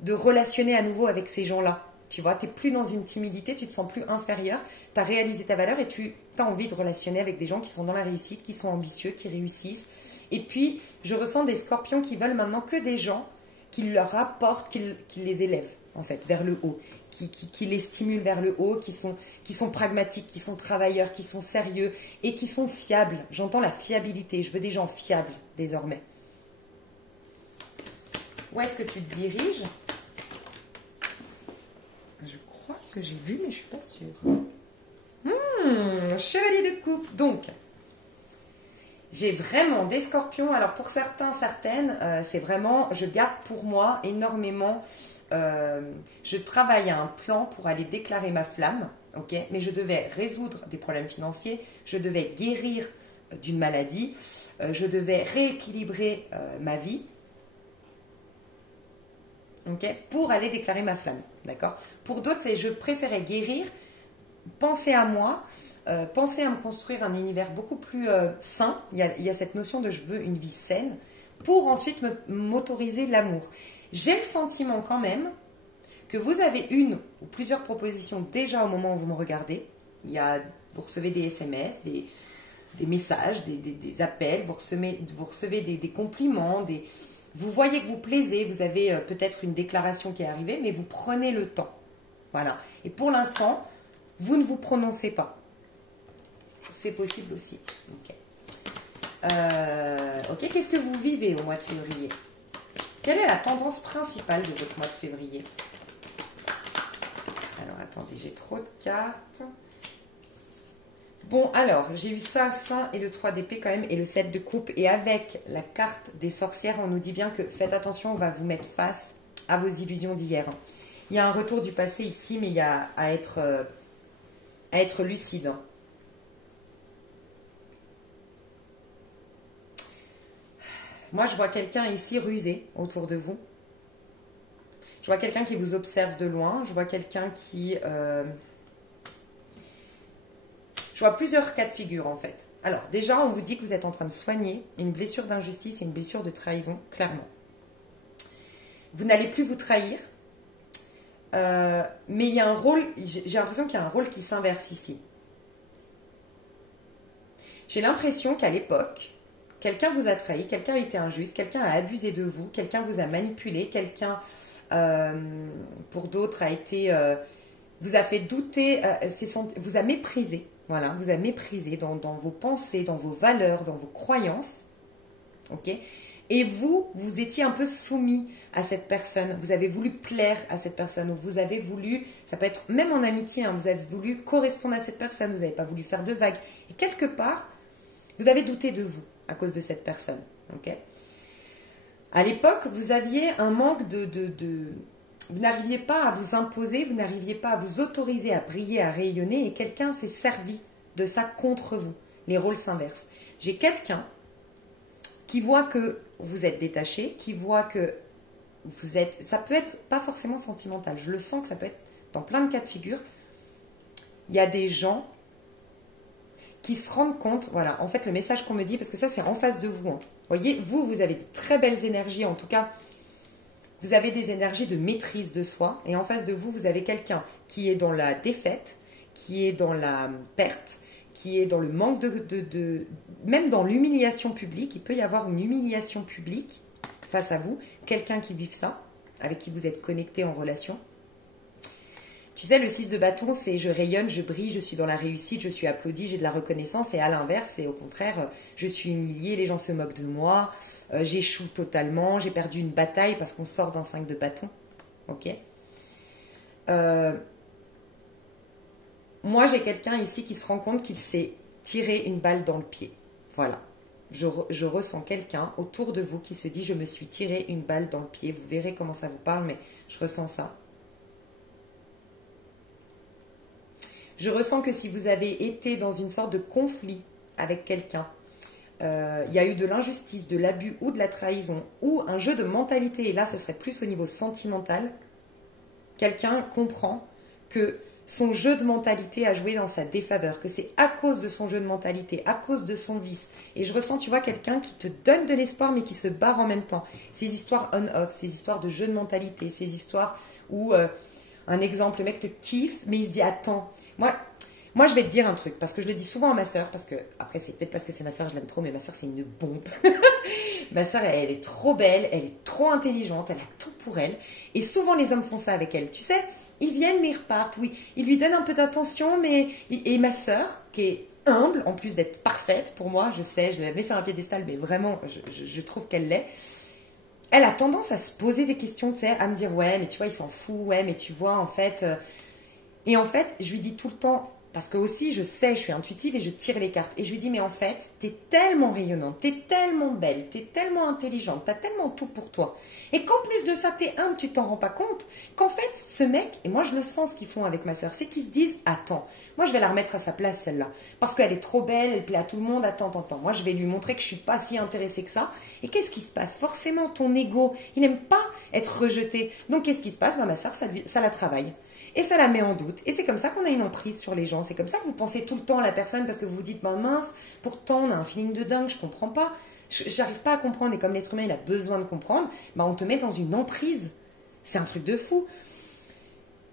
de relationner à nouveau avec ces gens-là. Tu vois, tu n'es plus dans une timidité, tu te sens plus inférieur, tu as réalisé ta valeur et tu as envie de relationner avec des gens qui sont dans la réussite, qui sont ambitieux, qui réussissent. Et puis, je ressens des scorpions qui veulent maintenant que des gens qui leur apportent, qui les élèvent en fait vers le haut, qui les stimulent vers le haut, qui sont pragmatiques, qui sont travailleurs, qui sont sérieux et qui sont fiables. J'entends la fiabilité, je veux des gens fiables désormais. Où est-ce que tu te diriges? Je crois que j'ai vu, mais je ne suis pas sûre. Chevalier de coupe. Donc, j'ai vraiment des scorpions. Alors pour certains, certaines, c'est vraiment, je garde pour moi énormément. Je travaille à un plan pour aller déclarer ma flamme, ok. Mais je devais résoudre des problèmes financiers, je devais guérir d'une maladie, je devais rééquilibrer ma vie, ok, pour aller déclarer ma flamme, d'accord. Pour d'autres, c'est je préférais guérir pensez à moi, pensez à me construire un univers beaucoup plus sain. Il y a cette notion de je veux une vie saine pour ensuite m'autoriser l'amour. J'ai le sentiment quand même que vous avez une ou plusieurs propositions déjà au moment où vous me regardez. Vous recevez des SMS, des messages, des appels, vous recevez des compliments, vous voyez que vous plaisez, vous avez peut-être une déclaration qui est arrivée, mais vous prenez le temps. Voilà. Et pour l'instant, vous ne vous prononcez pas. C'est possible aussi. Ok. Ok, qu'est-ce que vous vivez au mois de février? Quelle est la tendance principale de votre mois de février? Alors, attendez, j'ai trop de cartes. Bon, alors, j'ai eu ça et le 3 d'épée quand même, et le 7 de coupe. Et avec la carte des sorcières, on nous dit bien que faites attention, on va vous mettre face à vos illusions d'hier. Il y a un retour du passé ici, mais il y a à être lucide. Moi, je vois quelqu'un ici rusé autour de vous. Je vois quelqu'un qui vous observe de loin. Je vois quelqu'un qui... Je vois plusieurs cas de figure en fait. Alors déjà, on vous dit que vous êtes en train de soigner une blessure d'injustice et une blessure de trahison, clairement. Vous n'allez plus vous trahir. Mais il y a un rôle, j'ai l'impression qu'il y a un rôle qui s'inverse ici. J'ai l'impression qu'à l'époque, quelqu'un vous a trahi, quelqu'un a été injuste, quelqu'un a abusé de vous, quelqu'un vous a manipulé, quelqu'un, pour d'autres, vous a fait douter, vous a méprisé. Voilà, vous a méprisé dans vos pensées, dans vos valeurs, dans vos croyances. Ok? Et vous étiez un peu soumis à cette personne. Vous avez voulu plaire à cette personne. Ou vous avez voulu, ça peut être même en amitié, hein, vous avez voulu correspondre à cette personne. Vous n'avez pas voulu faire de vagues. Et quelque part, vous avez douté de vous à cause de cette personne. Ok? À l'époque, vous aviez un manque vous n'arriviez pas à vous imposer, vous n'arriviez pas à vous autoriser à briller, à rayonner, et quelqu'un s'est servi de ça contre vous. Les rôles s'inversent. J'ai quelqu'un qui voit que vous êtes détaché, qui voit que vous êtes... Ça peut être pas forcément sentimental, je le sens que ça peut être dans plein de cas de figure. Il y a des gens qui se rendent compte, voilà, en fait le message qu'on me dit, parce que ça c'est en face de vous. Hein. Voyez, vous avez de très belles énergies, en tout cas... Vous avez des énergies de maîtrise de soi et en face de vous, vous avez quelqu'un qui est dans la défaite, qui est dans la perte, qui est dans le manque même dans l'humiliation publique. Il peut y avoir une humiliation publique face à vous, quelqu'un qui vive ça, avec qui vous êtes connecté en relation. Tu sais, le 6 de bâton, c'est je rayonne, je brille, je suis dans la réussite, je suis applaudi, j'ai de la reconnaissance. Et à l'inverse, c'est au contraire, je suis humiliée, les gens se moquent de moi, j'échoue totalement, j'ai perdu une bataille parce qu'on sort d'un 5 de bâton. Ok. Moi, j'ai quelqu'un ici qui se rend compte qu'il s'est tiré une balle dans le pied. Voilà. Je ressens quelqu'un autour de vous qui se dit « Je me suis tiré une balle dans le pied ». Vous verrez comment ça vous parle, mais je ressens ça. Je ressens que si vous avez été dans une sorte de conflit avec quelqu'un, il y a eu de l'injustice, de l'abus ou de la trahison, ou un jeu de mentalité, et là, ça serait plus au niveau sentimental, quelqu'un comprend que son jeu de mentalité a joué dans sa défaveur, que c'est à cause de son jeu de mentalité, à cause de son vice. Et je ressens, tu vois, quelqu'un qui te donne de l'espoir, mais qui se barre en même temps. Ces histoires on-off, ces histoires de jeu de mentalité, ces histoires où, un exemple, le mec te kiffe, mais il se dit, attends, moi, je vais te dire un truc, parce que je le dis souvent à ma soeur, parce que, après, c'est peut-être parce que c'est ma soeur, je l'aime trop, mais ma soeur, c'est une bombe. Ma soeur, elle est trop belle, elle est trop intelligente, elle a tout pour elle. Et souvent, les hommes font ça avec elle. Tu sais, ils viennent, mais ils repartent, oui. Ils lui donnent un peu d'attention, mais... Et ma soeur, qui est humble, en plus d'être parfaite, pour moi, je sais, je la mets sur un piédestal, mais vraiment, je trouve qu'elle l'est. Elle a tendance à se poser des questions, tu sais, à me dire, ouais, mais tu vois, il s'en fout, ouais, mais tu vois, en fait... Et en fait, je lui dis tout le temps, parce que aussi, je sais, je suis intuitive et je tire les cartes. Et je lui dis, mais en fait, t'es tellement rayonnante, t'es tellement belle, t'es tellement intelligente, t'as tellement tout pour toi. Et qu'en plus de ça, t'es humble, tu t'en rends pas compte, qu'en fait, ce mec, et moi je le sens ce qu'ils font avec ma soeur, c'est qu'ils se disent, attends, moi je vais la remettre à sa place celle-là. Parce qu'elle est trop belle, elle plaît à tout le monde, attends. Moi je vais lui montrer que je suis pas si intéressée que ça. Et qu'est-ce qui se passe? Forcément, ton ego, il n'aime pas être rejetée. Donc qu'est-ce qui se passe? Ma sœur, ça la travaille. Et ça la met en doute. Et c'est comme ça qu'on a une emprise sur les gens. C'est comme ça que vous pensez tout le temps à la personne parce que vous vous dites, mince, pourtant on a un feeling de dingue, je comprends pas. J'arrive pas à comprendre. Et comme l'être humain, il a besoin de comprendre, on te met dans une emprise. C'est un truc de fou.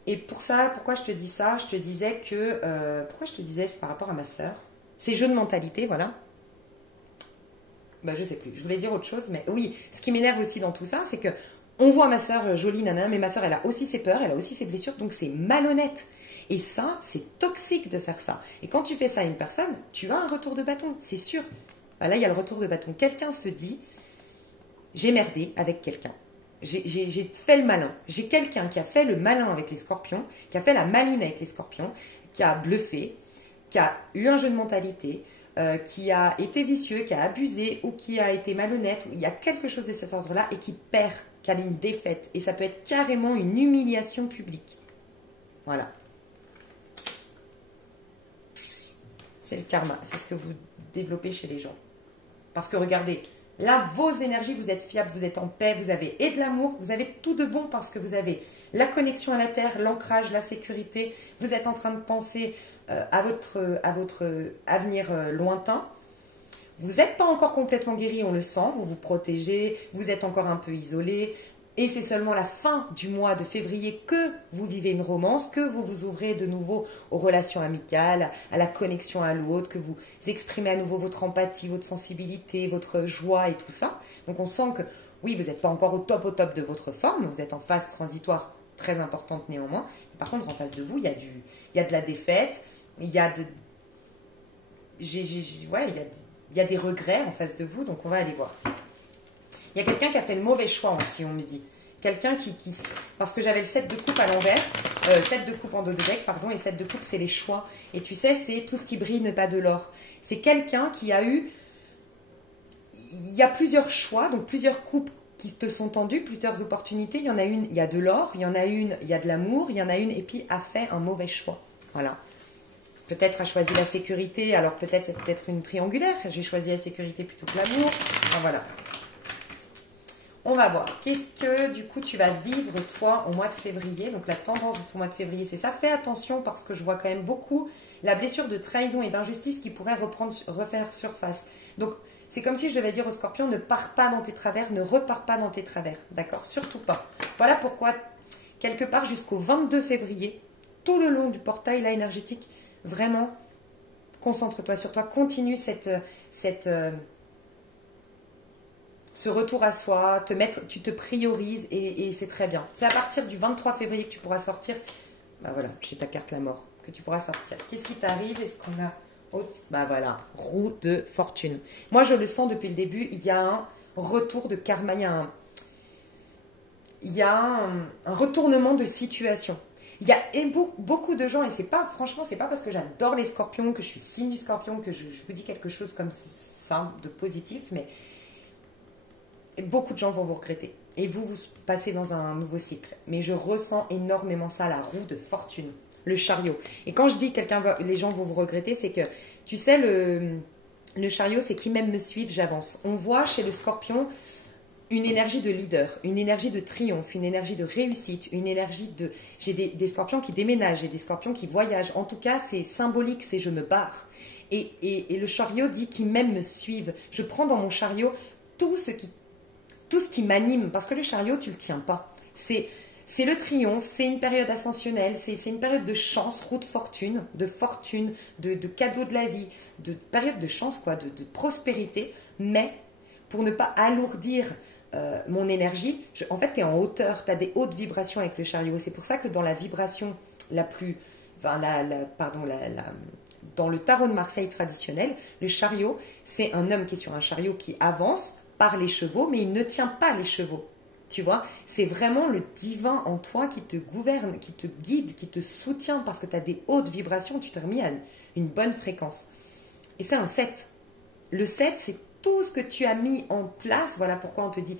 Et pour ça, pourquoi je te dis ça? Je te disais que... pourquoi je te disais par rapport à ma sœur? Ces jeux de mentalité, voilà. Je sais plus. Je voulais dire autre chose, mais oui. Ce qui m'énerve aussi dans tout ça, c'est que on voit ma sœur jolie, nana, mais ma sœur, elle a aussi ses peurs, elle a aussi ses blessures, donc c'est malhonnête. Et ça, c'est toxique de faire ça. Et quand tu fais ça à une personne, tu as un retour de bâton, c'est sûr. Là, il y a le retour de bâton. Quelqu'un se dit, j'ai merdé avec quelqu'un. J'ai fait le malin. J'ai quelqu'un qui a fait le malin avec les scorpions, qui a fait la maline avec les scorpions, qui a bluffé, qui a eu un jeu de mentalité, qui a été vicieux, qui a abusé ou qui a été malhonnête. Il y a quelque chose de cet ordre-là et qui perd, qui a une défaite. Et ça peut être carrément une humiliation publique. Voilà. C'est le karma. C'est ce que vous développez chez les gens. Parce que regardez, là, vos énergies, vous êtes fiables, vous êtes en paix, vous avez et de l'amour, vous avez tout de bon parce que vous avez la connexion à la terre, l'ancrage, la sécurité. Vous êtes en train de penser à votre avenir lointain. Vous n'êtes pas encore complètement guéri, on le sent, vous vous protégez, vous êtes encore un peu isolé. Et c'est seulement la fin du mois de février que vous vivez une romance, que vous vous ouvrez de nouveau aux relations amicales, à la connexion à l'autre, que vous exprimez à nouveau votre empathie, votre sensibilité, votre joie et tout ça. Donc on sent que, oui, vous n'êtes pas encore au top de votre forme, vous êtes en phase transitoire très importante néanmoins. Par contre, en face de vous, il y a de la défaite, il y a il y a des regrets en face de vous, donc on va aller voir. Il y a quelqu'un qui a fait le mauvais choix aussi, on me dit. Quelqu'un qui... Parce que j'avais le 7 de coupe à l'envers, 7 de coupe en dos de deck, pardon, et 7 de coupe, c'est les choix. Et tu sais, c'est tout ce qui brille n'est pas de l'or. C'est quelqu'un qui a eu... Il y a plusieurs choix, donc plusieurs coupes qui te sont tendues, plusieurs opportunités. Il y en a une, il y a de l'or, il y en a une, il y a de l'amour, il y en a une, et puis a fait un mauvais choix. Voilà. Peut-être a choisi la sécurité, alors peut-être c'est peut-être une triangulaire. J'ai choisi la sécurité plutôt que l'amour. Enfin, voilà. On va voir. Qu'est-ce que, du coup, tu vas vivre, toi, au mois de février? Donc, la tendance de ton mois de février, c'est ça. Fais attention parce que je vois quand même beaucoup la blessure de trahison et d'injustice qui pourrait refaire surface. Donc, c'est comme si je devais dire au scorpion, ne pars pas dans tes travers, ne repars pas dans tes travers. D'accord? Surtout pas. Voilà pourquoi, quelque part jusqu'au 22 février, tout le long du portail là énergétique, vraiment, concentre-toi sur toi. Continue ce retour à soi, tu te priorises et c'est très bien. C'est à partir du 23 février que tu pourras sortir. Voilà, j'ai ta carte la mort, que tu pourras sortir. Qu'est-ce qui t'arrive? Est-ce qu'on a... voilà, roue de fortune. Moi, je le sens depuis le début, il y a un retour de karma, il y a un retournement de situation. Il y a beaucoup de gens, et franchement, c'est pas parce que j'adore les scorpions, que je suis signe du scorpion, que je vous dis quelque chose comme ça, de positif, mais... Et beaucoup de gens vont vous regretter. Et vous passez dans un nouveau cycle. Mais je ressens énormément ça, la roue de fortune, le chariot. Et quand je dis les gens vont vous regretter, c'est que, tu sais, le chariot, c'est qui même me suivent, j'avance. On voit chez le scorpion une énergie de leader, une énergie de triomphe, une énergie de réussite, une énergie de... J'ai des scorpions qui déménagent, j'ai des scorpions qui voyagent. En tout cas, c'est symbolique, c'est je me barre. Et le chariot dit qui même me suivent. Je prends dans mon chariot tout ce qui m'anime, parce que le chariot, tu le tiens pas. C'est le triomphe, c'est une période ascensionnelle, c'est une période de chance, roue de fortune, de cadeaux de la vie, de période de chance, quoi, de prospérité. Mais pour ne pas alourdir mon énergie, en fait, tu es en hauteur, tu as des hautes vibrations avec le chariot. C'est pour ça que dans la vibration la plus... Enfin, dans le tarot de Marseille traditionnel, le chariot, c'est un homme qui est sur un chariot qui avance par les chevaux, mais il ne tient pas les chevaux. Tu vois, c'est vraiment le divin en toi qui te gouverne, qui te guide, qui te soutient parce que tu as des hautes vibrations, tu t'es remis à une bonne fréquence. Et c'est un 7. Le 7, c'est tout ce que tu as mis en place. Voilà pourquoi on te dit,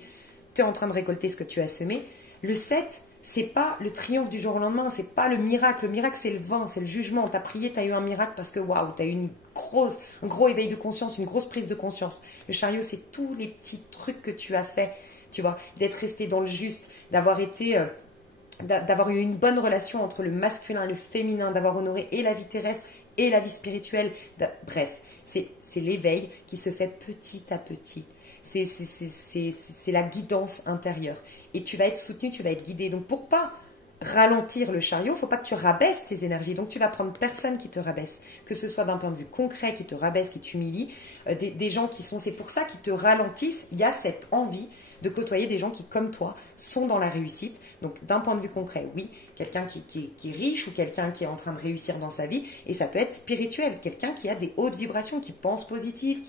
tu es en train de récolter ce que tu as semé. Le 7, c'est pas le triomphe du jour au lendemain, c'est pas le miracle. Le miracle, c'est le vent, c'est le jugement. Tu as prié, tu as eu un miracle parce que waouh, tu as eu un gros éveil de conscience, une grosse prise de conscience. Le chariot, c'est tous les petits trucs que tu as fait. tu vois, d'être resté dans le juste, d'avoir été... d'avoir eu une bonne relation entre le masculin et le féminin, d'avoir honoré et la vie terrestre et la vie spirituelle. Bref, c'est l'éveil qui se fait petit à petit. C'est la guidance intérieure. Et tu vas être soutenu, tu vas être guidé. Donc pour pas ralentir le chariot, il ne faut pas que tu rabaisses tes énergies. Donc tu vas prendre personne qui te rabaisse, que ce soit d'un point de vue concret, qui te rabaisse, qui t'humilie, des gens qui sont, c'est pour ça qu'ils te ralentissent. Il y a cette envie de côtoyer des gens qui, comme toi, sont dans la réussite. Donc d'un point de vue concret, oui, quelqu'un qui est riche ou quelqu'un qui est en train de réussir dans sa vie, et ça peut être spirituel, quelqu'un qui a des hautes vibrations, qui pense positif,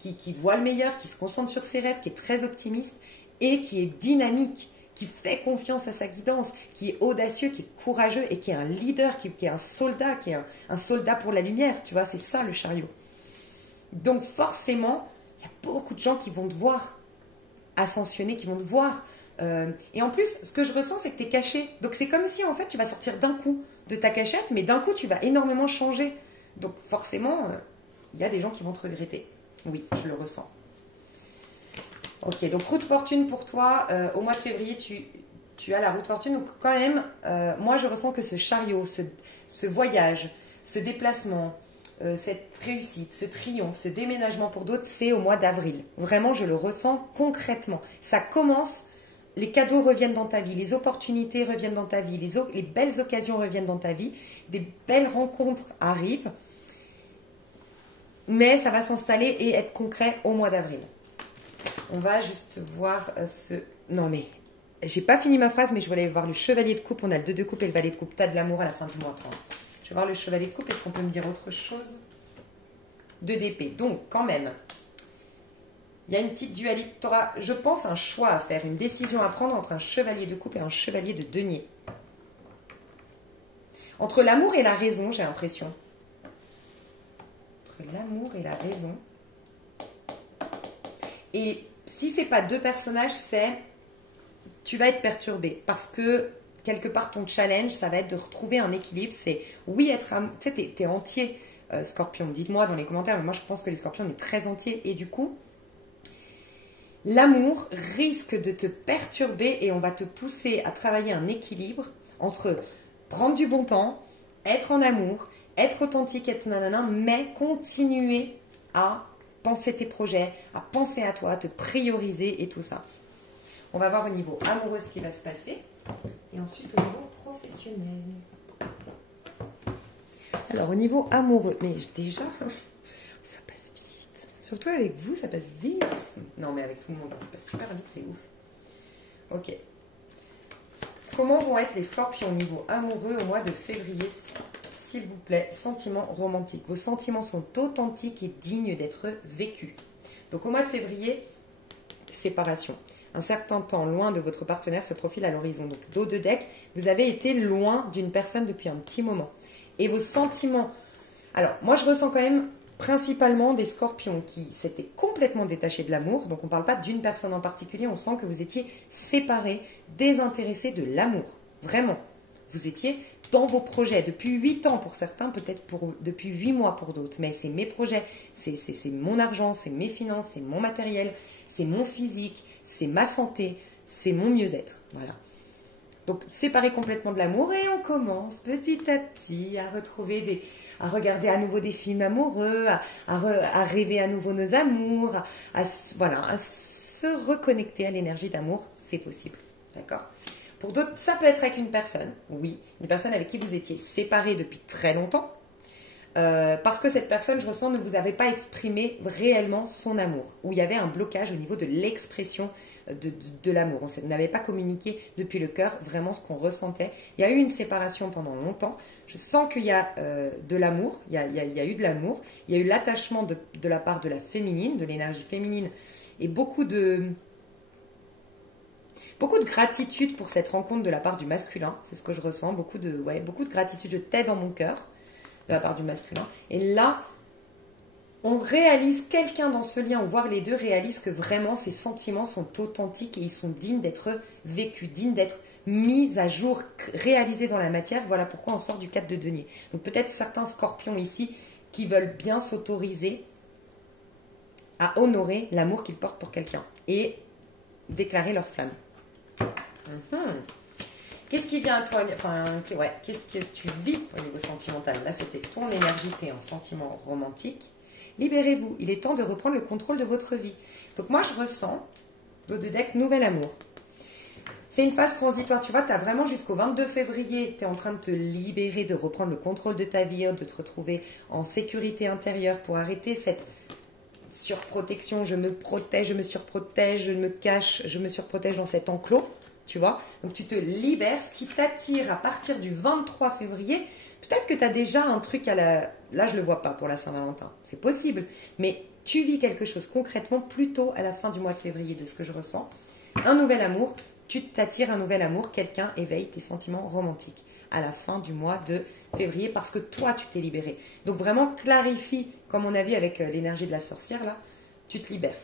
qui voit le meilleur, qui se concentre sur ses rêves, qui est très optimiste et qui est dynamique, qui fait confiance à sa guidance, qui est audacieux, qui est courageux et qui est un leader, qui est un soldat, qui est un soldat pour la lumière, tu vois, c'est ça le chariot. Donc forcément, il y a beaucoup de gens qui vont te voir ascensionner, qui vont te voir. Et en plus, ce que je ressens, c'est que tu es caché. Donc c'est comme si en fait tu vas sortir d'un coup de ta cachette, mais d'un coup tu vas énormément changer. Donc forcément, il y a des gens qui vont te regretter. Oui, je le ressens. Ok, donc route fortune pour toi, au mois de février, tu as la route fortune. Donc quand même, moi je ressens que ce chariot, ce voyage, ce déplacement, cette réussite, ce triomphe, ce déménagement pour d'autres, c'est au mois d'avril. Vraiment, je le ressens concrètement. Ça commence, les cadeaux reviennent dans ta vie, les opportunités reviennent dans ta vie, les belles occasions reviennent dans ta vie, des belles rencontres arrivent, mais ça va s'installer et être concret au mois d'avril. On va juste voir ce... Non mais, j'ai pas fini ma phrase, mais je voulais voir le chevalier de coupe. On a le 2 de coupe et le valet de coupe. T'as de l'amour à la fin du mois 30. Je vais voir le chevalier de coupe. Est-ce qu'on peut me dire autre chose? 2 d'épée. Donc, quand même, il y a une petite dualité. Tu auras, je pense, un choix à faire, une décision à prendre entre un chevalier de coupe et un chevalier de denier. Entre l'amour et la raison, j'ai l'impression. Entre l'amour et la raison. Et si ce n'est pas deux personnages, tu vas être perturbé. Parce que, quelque part, ton challenge, ça va être de retrouver un équilibre. C'est, oui, tu sais, t'es entier, Scorpion. Dites-moi dans les commentaires, mais moi, je pense que les Scorpions, on est très entiers. Et du coup, l'amour risque de te perturber et on va te pousser à travailler un équilibre entre prendre du bon temps, être en amour, être authentique, être nanana, mais continuer à penser tes projets, à penser à toi, à te prioriser et tout ça. On va voir au niveau amoureux ce qui va se passer et ensuite au niveau professionnel. Alors au niveau amoureux, mais déjà, ça passe vite. Surtout avec vous, ça passe vite. Non mais avec tout le monde, ça passe super vite, c'est ouf. Ok. Comment vont être les Scorpions au niveau amoureux au mois de février ? S'il vous plaît, sentiments romantiques. Vos sentiments sont authentiques et dignes d'être vécus. Donc au mois de février, séparation. Un certain temps loin de votre partenaire se profile à l'horizon. Donc dos de deck, vous avez été loin d'une personne depuis un petit moment. Et vos sentiments... Alors, moi je ressens quand même principalement des Scorpions qui s'étaient complètement détachés de l'amour. Donc on ne parle pas d'une personne en particulier, on sent que vous étiez séparés, désintéressés de l'amour. Vraiment. Vous étiez dans vos projets depuis 8 ans pour certains, peut-être depuis 8 mois pour d'autres. Mais c'est mes projets, c'est mon argent, c'est mes finances, c'est mon matériel, c'est mon physique, c'est ma santé, c'est mon mieux-être. Voilà. Donc séparés complètement de l'amour et on commence petit à petit à retrouver à regarder à nouveau des films amoureux, à rêver à nouveau nos amours, voilà, à se reconnecter à l'énergie d'amour, c'est possible. D'accord ? Pour d'autres, ça peut être avec une personne, oui, une personne avec qui vous étiez séparés depuis très longtemps, parce que cette personne, je ressens, ne vous avait pas exprimé réellement son amour, où il y avait un blocage au niveau de l'expression de l'amour. On n'avait pas communiqué depuis le cœur vraiment ce qu'on ressentait. Il y a eu une séparation pendant longtemps. Je sens qu'il y a de l'amour, il y a eu de l'amour, il y a eu l'attachement de la part de la féminine, de l'énergie féminine, et beaucoup de gratitude pour cette rencontre de la part du masculin, c'est ce que je ressens, beaucoup de gratitude, je t'aide dans mon cœur de la part du masculin. Et là, on réalise, quelqu'un dans ce lien, ou voire les deux réalisent que vraiment ces sentiments sont authentiques et ils sont dignes d'être vécus, dignes d'être mis à jour, réalisés dans la matière. Voilà pourquoi on sort du 4 de denier. Donc peut-être certains Scorpions ici qui veulent bien s'autoriser à honorer l'amour qu'ils portent pour quelqu'un. Et déclarer leur flamme. Qu'est-ce qui vient à toi? Enfin, ouais, qu'est-ce que tu vis au niveau sentimental? Là, c'était ton énergie, t'es en sentiment romantique. Libérez-vous, il est temps de reprendre le contrôle de votre vie. Donc moi, je ressens, dos de deck, nouvel amour. C'est une phase transitoire, tu vois, tu as vraiment jusqu'au 22 février, tu es en train de te libérer, de reprendre le contrôle de ta vie, de te retrouver en sécurité intérieure pour arrêter cette surprotection. Je me protège, je me surprotège, je me cache, je me surprotège dans cet enclos, tu vois. Donc tu te libères, ce qui t'attire à partir du 23 février. Peut-être que tu as déjà un truc à la... Là, je ne le vois pas pour la Saint-Valentin, c'est possible. Mais tu vis quelque chose concrètement plutôt à la fin du mois de février, de ce que je ressens. Un nouvel amour. Tu t'attires un nouvel amour, quelqu'un éveille tes sentiments romantiques à la fin du mois de février parce que toi, tu t'es libéré. Donc vraiment, clarifie, comme on a vu avec l'énergie de la sorcière, là, tu te libères.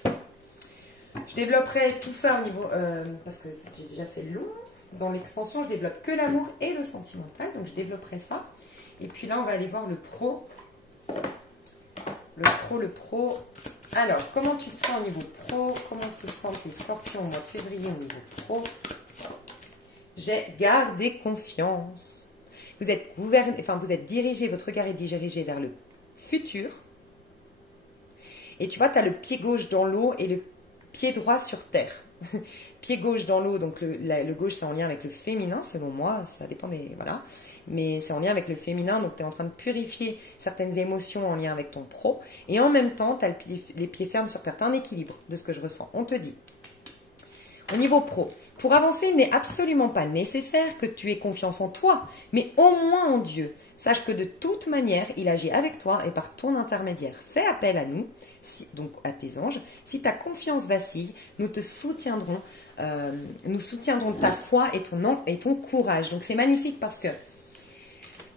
Je développerai tout ça au niveau, parce que j'ai déjà fait long, dans l'extension, je développe que l'amour et le sentimental, donc je développerai ça. Et puis là, on va aller voir le pro. Le pro. Alors, comment tu te sens au niveau pro? Comment se sentent les scorpions au mois de février au niveau pro? J'ai gardé confiance. Vous êtes gouverné, enfin vous êtes dirigé, votre regard est dirigé vers le futur. Et tu vois, tu as le pied gauche dans l'eau et le pied droit sur terre. Pied gauche dans l'eau, donc le gauche c'est en lien avec le féminin, selon moi, ça dépend des... Voilà. Mais c'est en lien avec le féminin, donc tu es en train de purifier certaines émotions en lien avec ton pro. Et en même temps, tu as les pieds fermes sur terre. Tu as un équilibre de ce que je ressens. On te dit, au niveau pro, pour avancer, il n'est absolument pas nécessaire que tu aies confiance en toi, mais au moins en Dieu. Sache que de toute manière, il agit avec toi et par ton intermédiaire. Fais appel à nous, donc à tes anges. Si ta confiance vacille, nous te soutiendrons. Nous soutiendrons ta foi et ton courage. Donc c'est magnifique parce que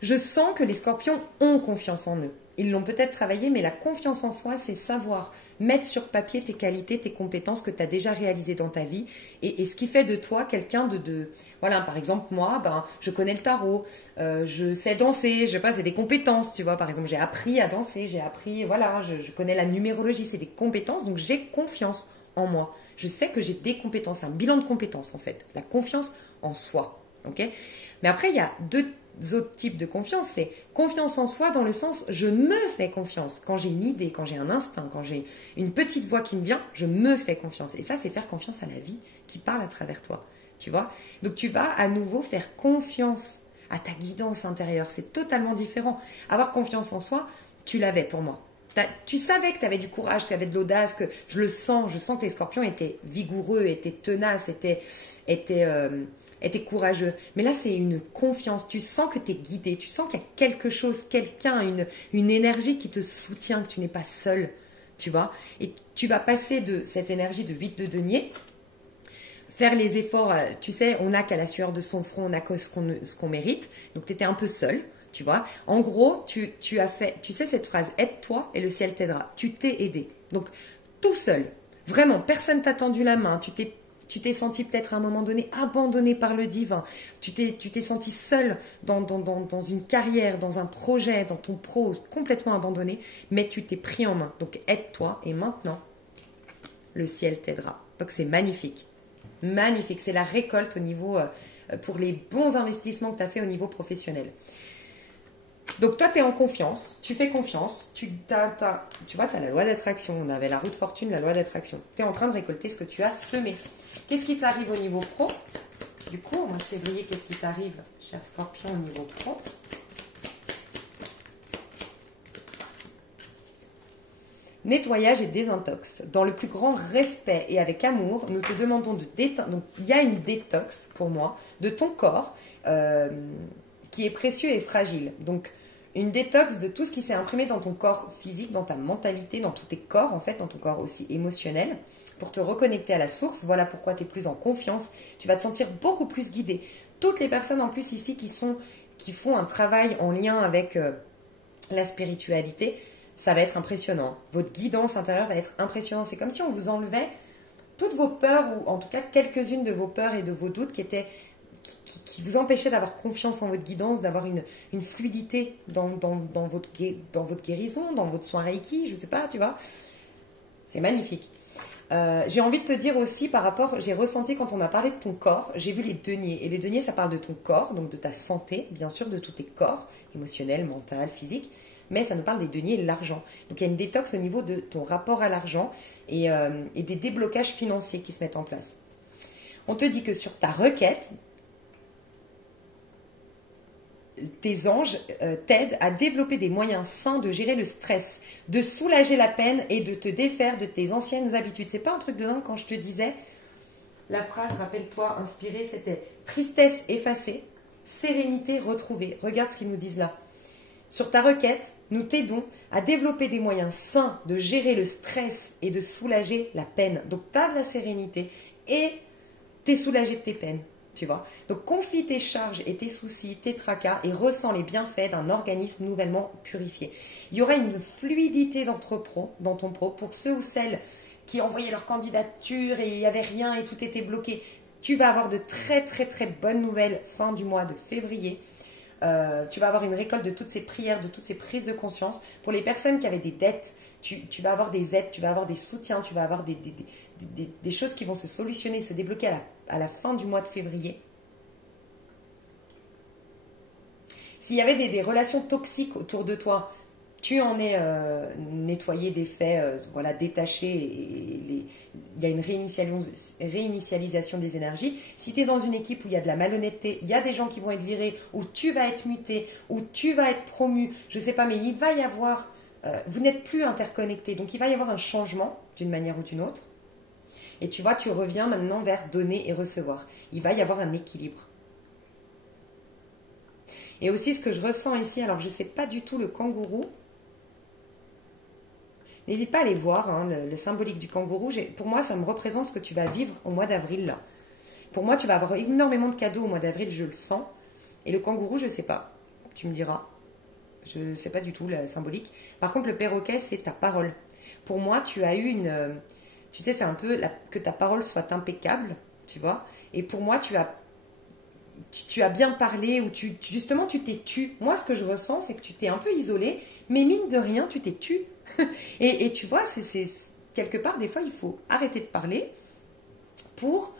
je sens que les scorpions ont confiance en eux. Ils l'ont peut-être travaillé, mais la confiance en soi, c'est savoir mettre sur papier tes qualités, tes compétences que tu as déjà réalisées dans ta vie. Et ce qui fait de toi quelqu'un de... Voilà, par exemple, moi, je connais le tarot, je sais danser, je sais pas, c'est des compétences, tu vois. Par exemple, j'ai appris à danser, j'ai appris, voilà, je connais la numérologie, c'est des compétences, donc j'ai confiance en moi. Je sais que j'ai des compétences, c'est un bilan de compétences en fait, la confiance en soi, ok? Mais après, il y a deux autres types de confiance, c'est confiance en soi dans le sens je me fais confiance. Quand j'ai une idée, quand j'ai un instinct, quand j'ai une petite voix qui me vient, je me fais confiance. Et ça, c'est faire confiance à la vie qui parle à travers toi, tu vois. Donc tu vas à nouveau faire confiance à ta guidance intérieure. C'est totalement différent. Avoir confiance en soi, tu l'avais pour moi. Tu savais que tu avais du courage, que tu avais de l'audace, que je le sens. Je sens que les scorpions étaient vigoureux, étaient tenaces, étaient courageux. Mais là, c'est une confiance. Tu sens que tu es guidé. Tu sens qu'il y a quelque chose, quelqu'un, une énergie qui te soutient, que tu n'es pas seul. Tu vois? Et tu vas passer de cette énergie de 8 de denier, faire les efforts. Tu sais, on n'a qu'à la sueur de son front, on n'a qu'à ce qu'on mérite. Donc, tu étais un peu seul. Tu vois, en gros, tu as fait, tu sais cette phrase, aide-toi et le ciel t'aidera. Tu t'es aidé. Donc, tout seul, vraiment, personne t'a tendu la main. Tu t'es senti peut-être à un moment donné abandonné par le divin. Tu t'es senti seul dans une carrière, dans un projet, dans ton pro, complètement abandonné. Mais tu t'es pris en main. Donc, aide-toi et maintenant, le ciel t'aidera. Donc, c'est magnifique. Magnifique. C'est la récolte au niveau, pour les bons investissements que tu as fait au niveau professionnel. Donc toi, tu es en confiance, tu fais confiance, tu vois, tu as la loi d'attraction, on avait la roue de fortune, la loi d'attraction. Tu es en train de récolter ce que tu as semé. Qu'est-ce qui t'arrive au niveau pro? Du coup, au mois de février, qu'est-ce qui t'arrive, cher scorpion, au niveau pro? Nettoyage et désintox. Dans le plus grand respect et avec amour, nous te demandons de déteindre. Donc, il y a une détox, pour moi, de ton corps qui est précieux et fragile. Donc, une détox de tout ce qui s'est imprimé dans ton corps physique, dans ta mentalité, dans tous tes corps, en fait, dans ton corps aussi émotionnel, pour te reconnecter à la source. Voilà pourquoi tu es plus en confiance. Tu vas te sentir beaucoup plus guidé. Toutes les personnes, en plus, ici, qui font un travail en lien avec la spiritualité, ça va être impressionnant. Votre guidance intérieure va être impressionnante. C'est comme si on vous enlevait toutes vos peurs, ou en tout cas quelques-unes de vos peurs et de vos doutes qui vous empêchaient d'avoir confiance en votre guidance, d'avoir une fluidité dans votre guérison, dans votre soin Reiki, je ne sais pas, tu vois. C'est magnifique. J'ai envie de te dire aussi par rapport, j'ai ressenti quand on a parlé de ton corps, j'ai vu les deniers. Et les deniers, ça parle de ton corps, donc de ta santé, bien sûr, de tous tes corps, émotionnel, mental, physique. Mais ça nous parle des deniers et de l'argent. Donc il y a une détox au niveau de ton rapport à l'argent et des déblocages financiers qui se mettent en place. On te dit que sur ta requête, tes anges t'aident à développer des moyens sains de gérer le stress, de soulager la peine et de te défaire de tes anciennes habitudes. C'est pas un truc de dingue quand je te disais, la phrase, rappelle-toi, inspirée, c'était tristesse effacée, sérénité retrouvée. Regarde ce qu'ils nous disent là. Sur ta requête, nous t'aidons à développer des moyens sains de gérer le stress et de soulager la peine. Donc tu as de la sérénité et tu es soulagé de tes peines. Tu vois. Donc confie tes charges et tes soucis, tes tracas et ressens les bienfaits d'un organisme nouvellement purifié. Il y aura une fluidité dans ton pro pour ceux ou celles qui envoyaient leur candidature et il n'y avait rien et tout était bloqué. Tu vas avoir de très très très bonnes nouvelles fin du mois de février. Tu vas avoir une récolte de toutes ces prières, de toutes ces prises de conscience. Pour les personnes qui avaient des dettes, tu vas avoir des aides, tu vas avoir des soutiens, tu vas avoir des choses qui vont se solutionner, se débloquer à la fin du mois de février. S'il y avait des relations toxiques autour de toi, tu en es nettoyé des faits, voilà, détaché, et il y a une réinitialisation des énergies. Si tu es dans une équipe où il y a de la malhonnêteté, il y a des gens qui vont être virés, où tu vas être muté, où tu vas être promu, je ne sais pas, mais il va y avoir, vous n'êtes plus interconnectés, donc il va y avoir un changement d'une manière ou d'une autre. Et tu vois, tu reviens maintenant vers donner et recevoir. Il va y avoir un équilibre. Et aussi ce que je ressens ici, alors je ne sais pas du tout le kangourou. N'hésite pas à aller voir hein, le symbolique du kangourou. Pour moi, ça me représente ce que tu vas vivre au mois d'avril là. Pour moi, tu vas avoir énormément de cadeaux au mois d'avril, je le sens. Et le kangourou, je ne sais pas. Tu me diras. Je ne sais pas du tout la symbolique. Par contre, le perroquet, c'est ta parole. Pour moi, tu as eu une... Tu sais, c'est un peu que ta parole soit impeccable, tu vois. Et pour moi, tu as bien parlé ou justement, tu t'es tu. Moi, ce que je ressens, c'est que tu t'es un peu isolé, mais mine de rien, tu t'es tu. et tu vois, c'est quelque part, des fois, il faut arrêter de parler pour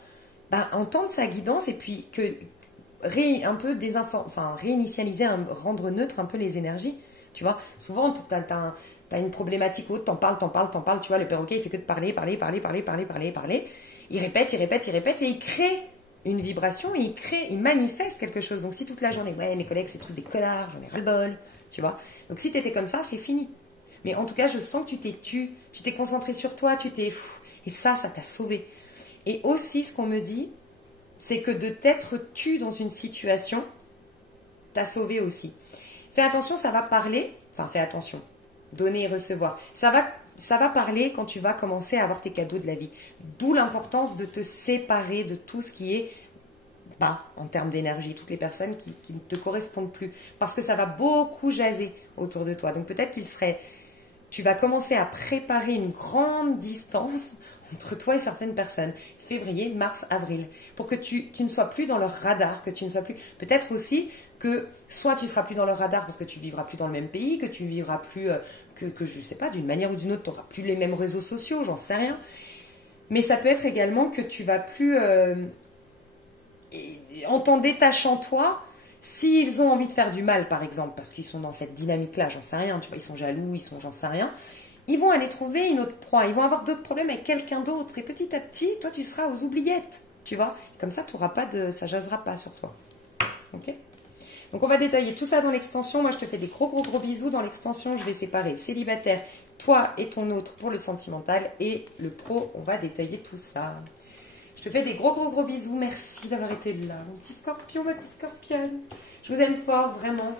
entendre sa guidance et puis un peu réinitialiser, rendre neutre un peu les énergies. Tu vois, souvent, tu as une problématique ou autre, t'en parles, tu vois, le perroquet, il fait que de parler. Il répète et il crée une vibration et il manifeste quelque chose. Donc, si toute la journée, ouais, mes collègues, c'est tous des connards, j'en ai ras-le-bol, tu vois. Donc, si tu étais comme ça, c'est fini. Mais en tout cas, je sens que tu t'es concentré sur toi, et ça t'a sauvé. Et aussi, ce qu'on me dit, c'est que de t'être tu dans une situation, t'a sauvé aussi. Fais attention, ça va parler, fais attention, donner et recevoir. Ça va parler quand tu vas commencer à avoir tes cadeaux de la vie. D'où l'importance de te séparer de tout ce qui est bas en termes d'énergie, toutes les personnes qui ne te correspondent plus. Parce que ça va beaucoup jaser autour de toi. Donc peut-être tu vas commencer à préparer une grande distance entre toi et certaines personnes. Février, mars, avril. Pour que tu ne sois plus dans leur radar, que tu ne sois plus... Peut-être aussi que soit tu ne seras plus dans leur radar parce que tu ne vivras plus dans le même pays, que tu ne vivras plus... que je ne sais pas, d'une manière ou d'une autre, tu n'auras plus les mêmes réseaux sociaux, j'en sais rien. Mais ça peut être également que tu vas plus... en t'en détachant toi, s'ils ont envie de faire du mal, par exemple, parce qu'ils sont dans cette dynamique-là, j'en sais rien, tu vois, ils sont jaloux, j'en sais rien, ils vont aller trouver une autre proie, ils vont avoir d'autres problèmes avec quelqu'un d'autre, et petit à petit, toi, tu seras aux oubliettes, tu vois. Et comme ça, ça jasera pas sur toi. Ok ? Donc, on va détailler tout ça dans l'extension. Moi, je te fais des gros bisous. Dans l'extension, je vais séparer célibataire, toi et ton autre pour le sentimental, et le pro, on va détailler tout ça. Je te fais des gros bisous. Merci d'avoir été là, mon petit scorpion, ma petite scorpionne. Je vous aime fort, vraiment.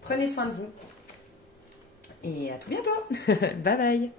Prenez soin de vous. Et à tout bientôt. Bye bye.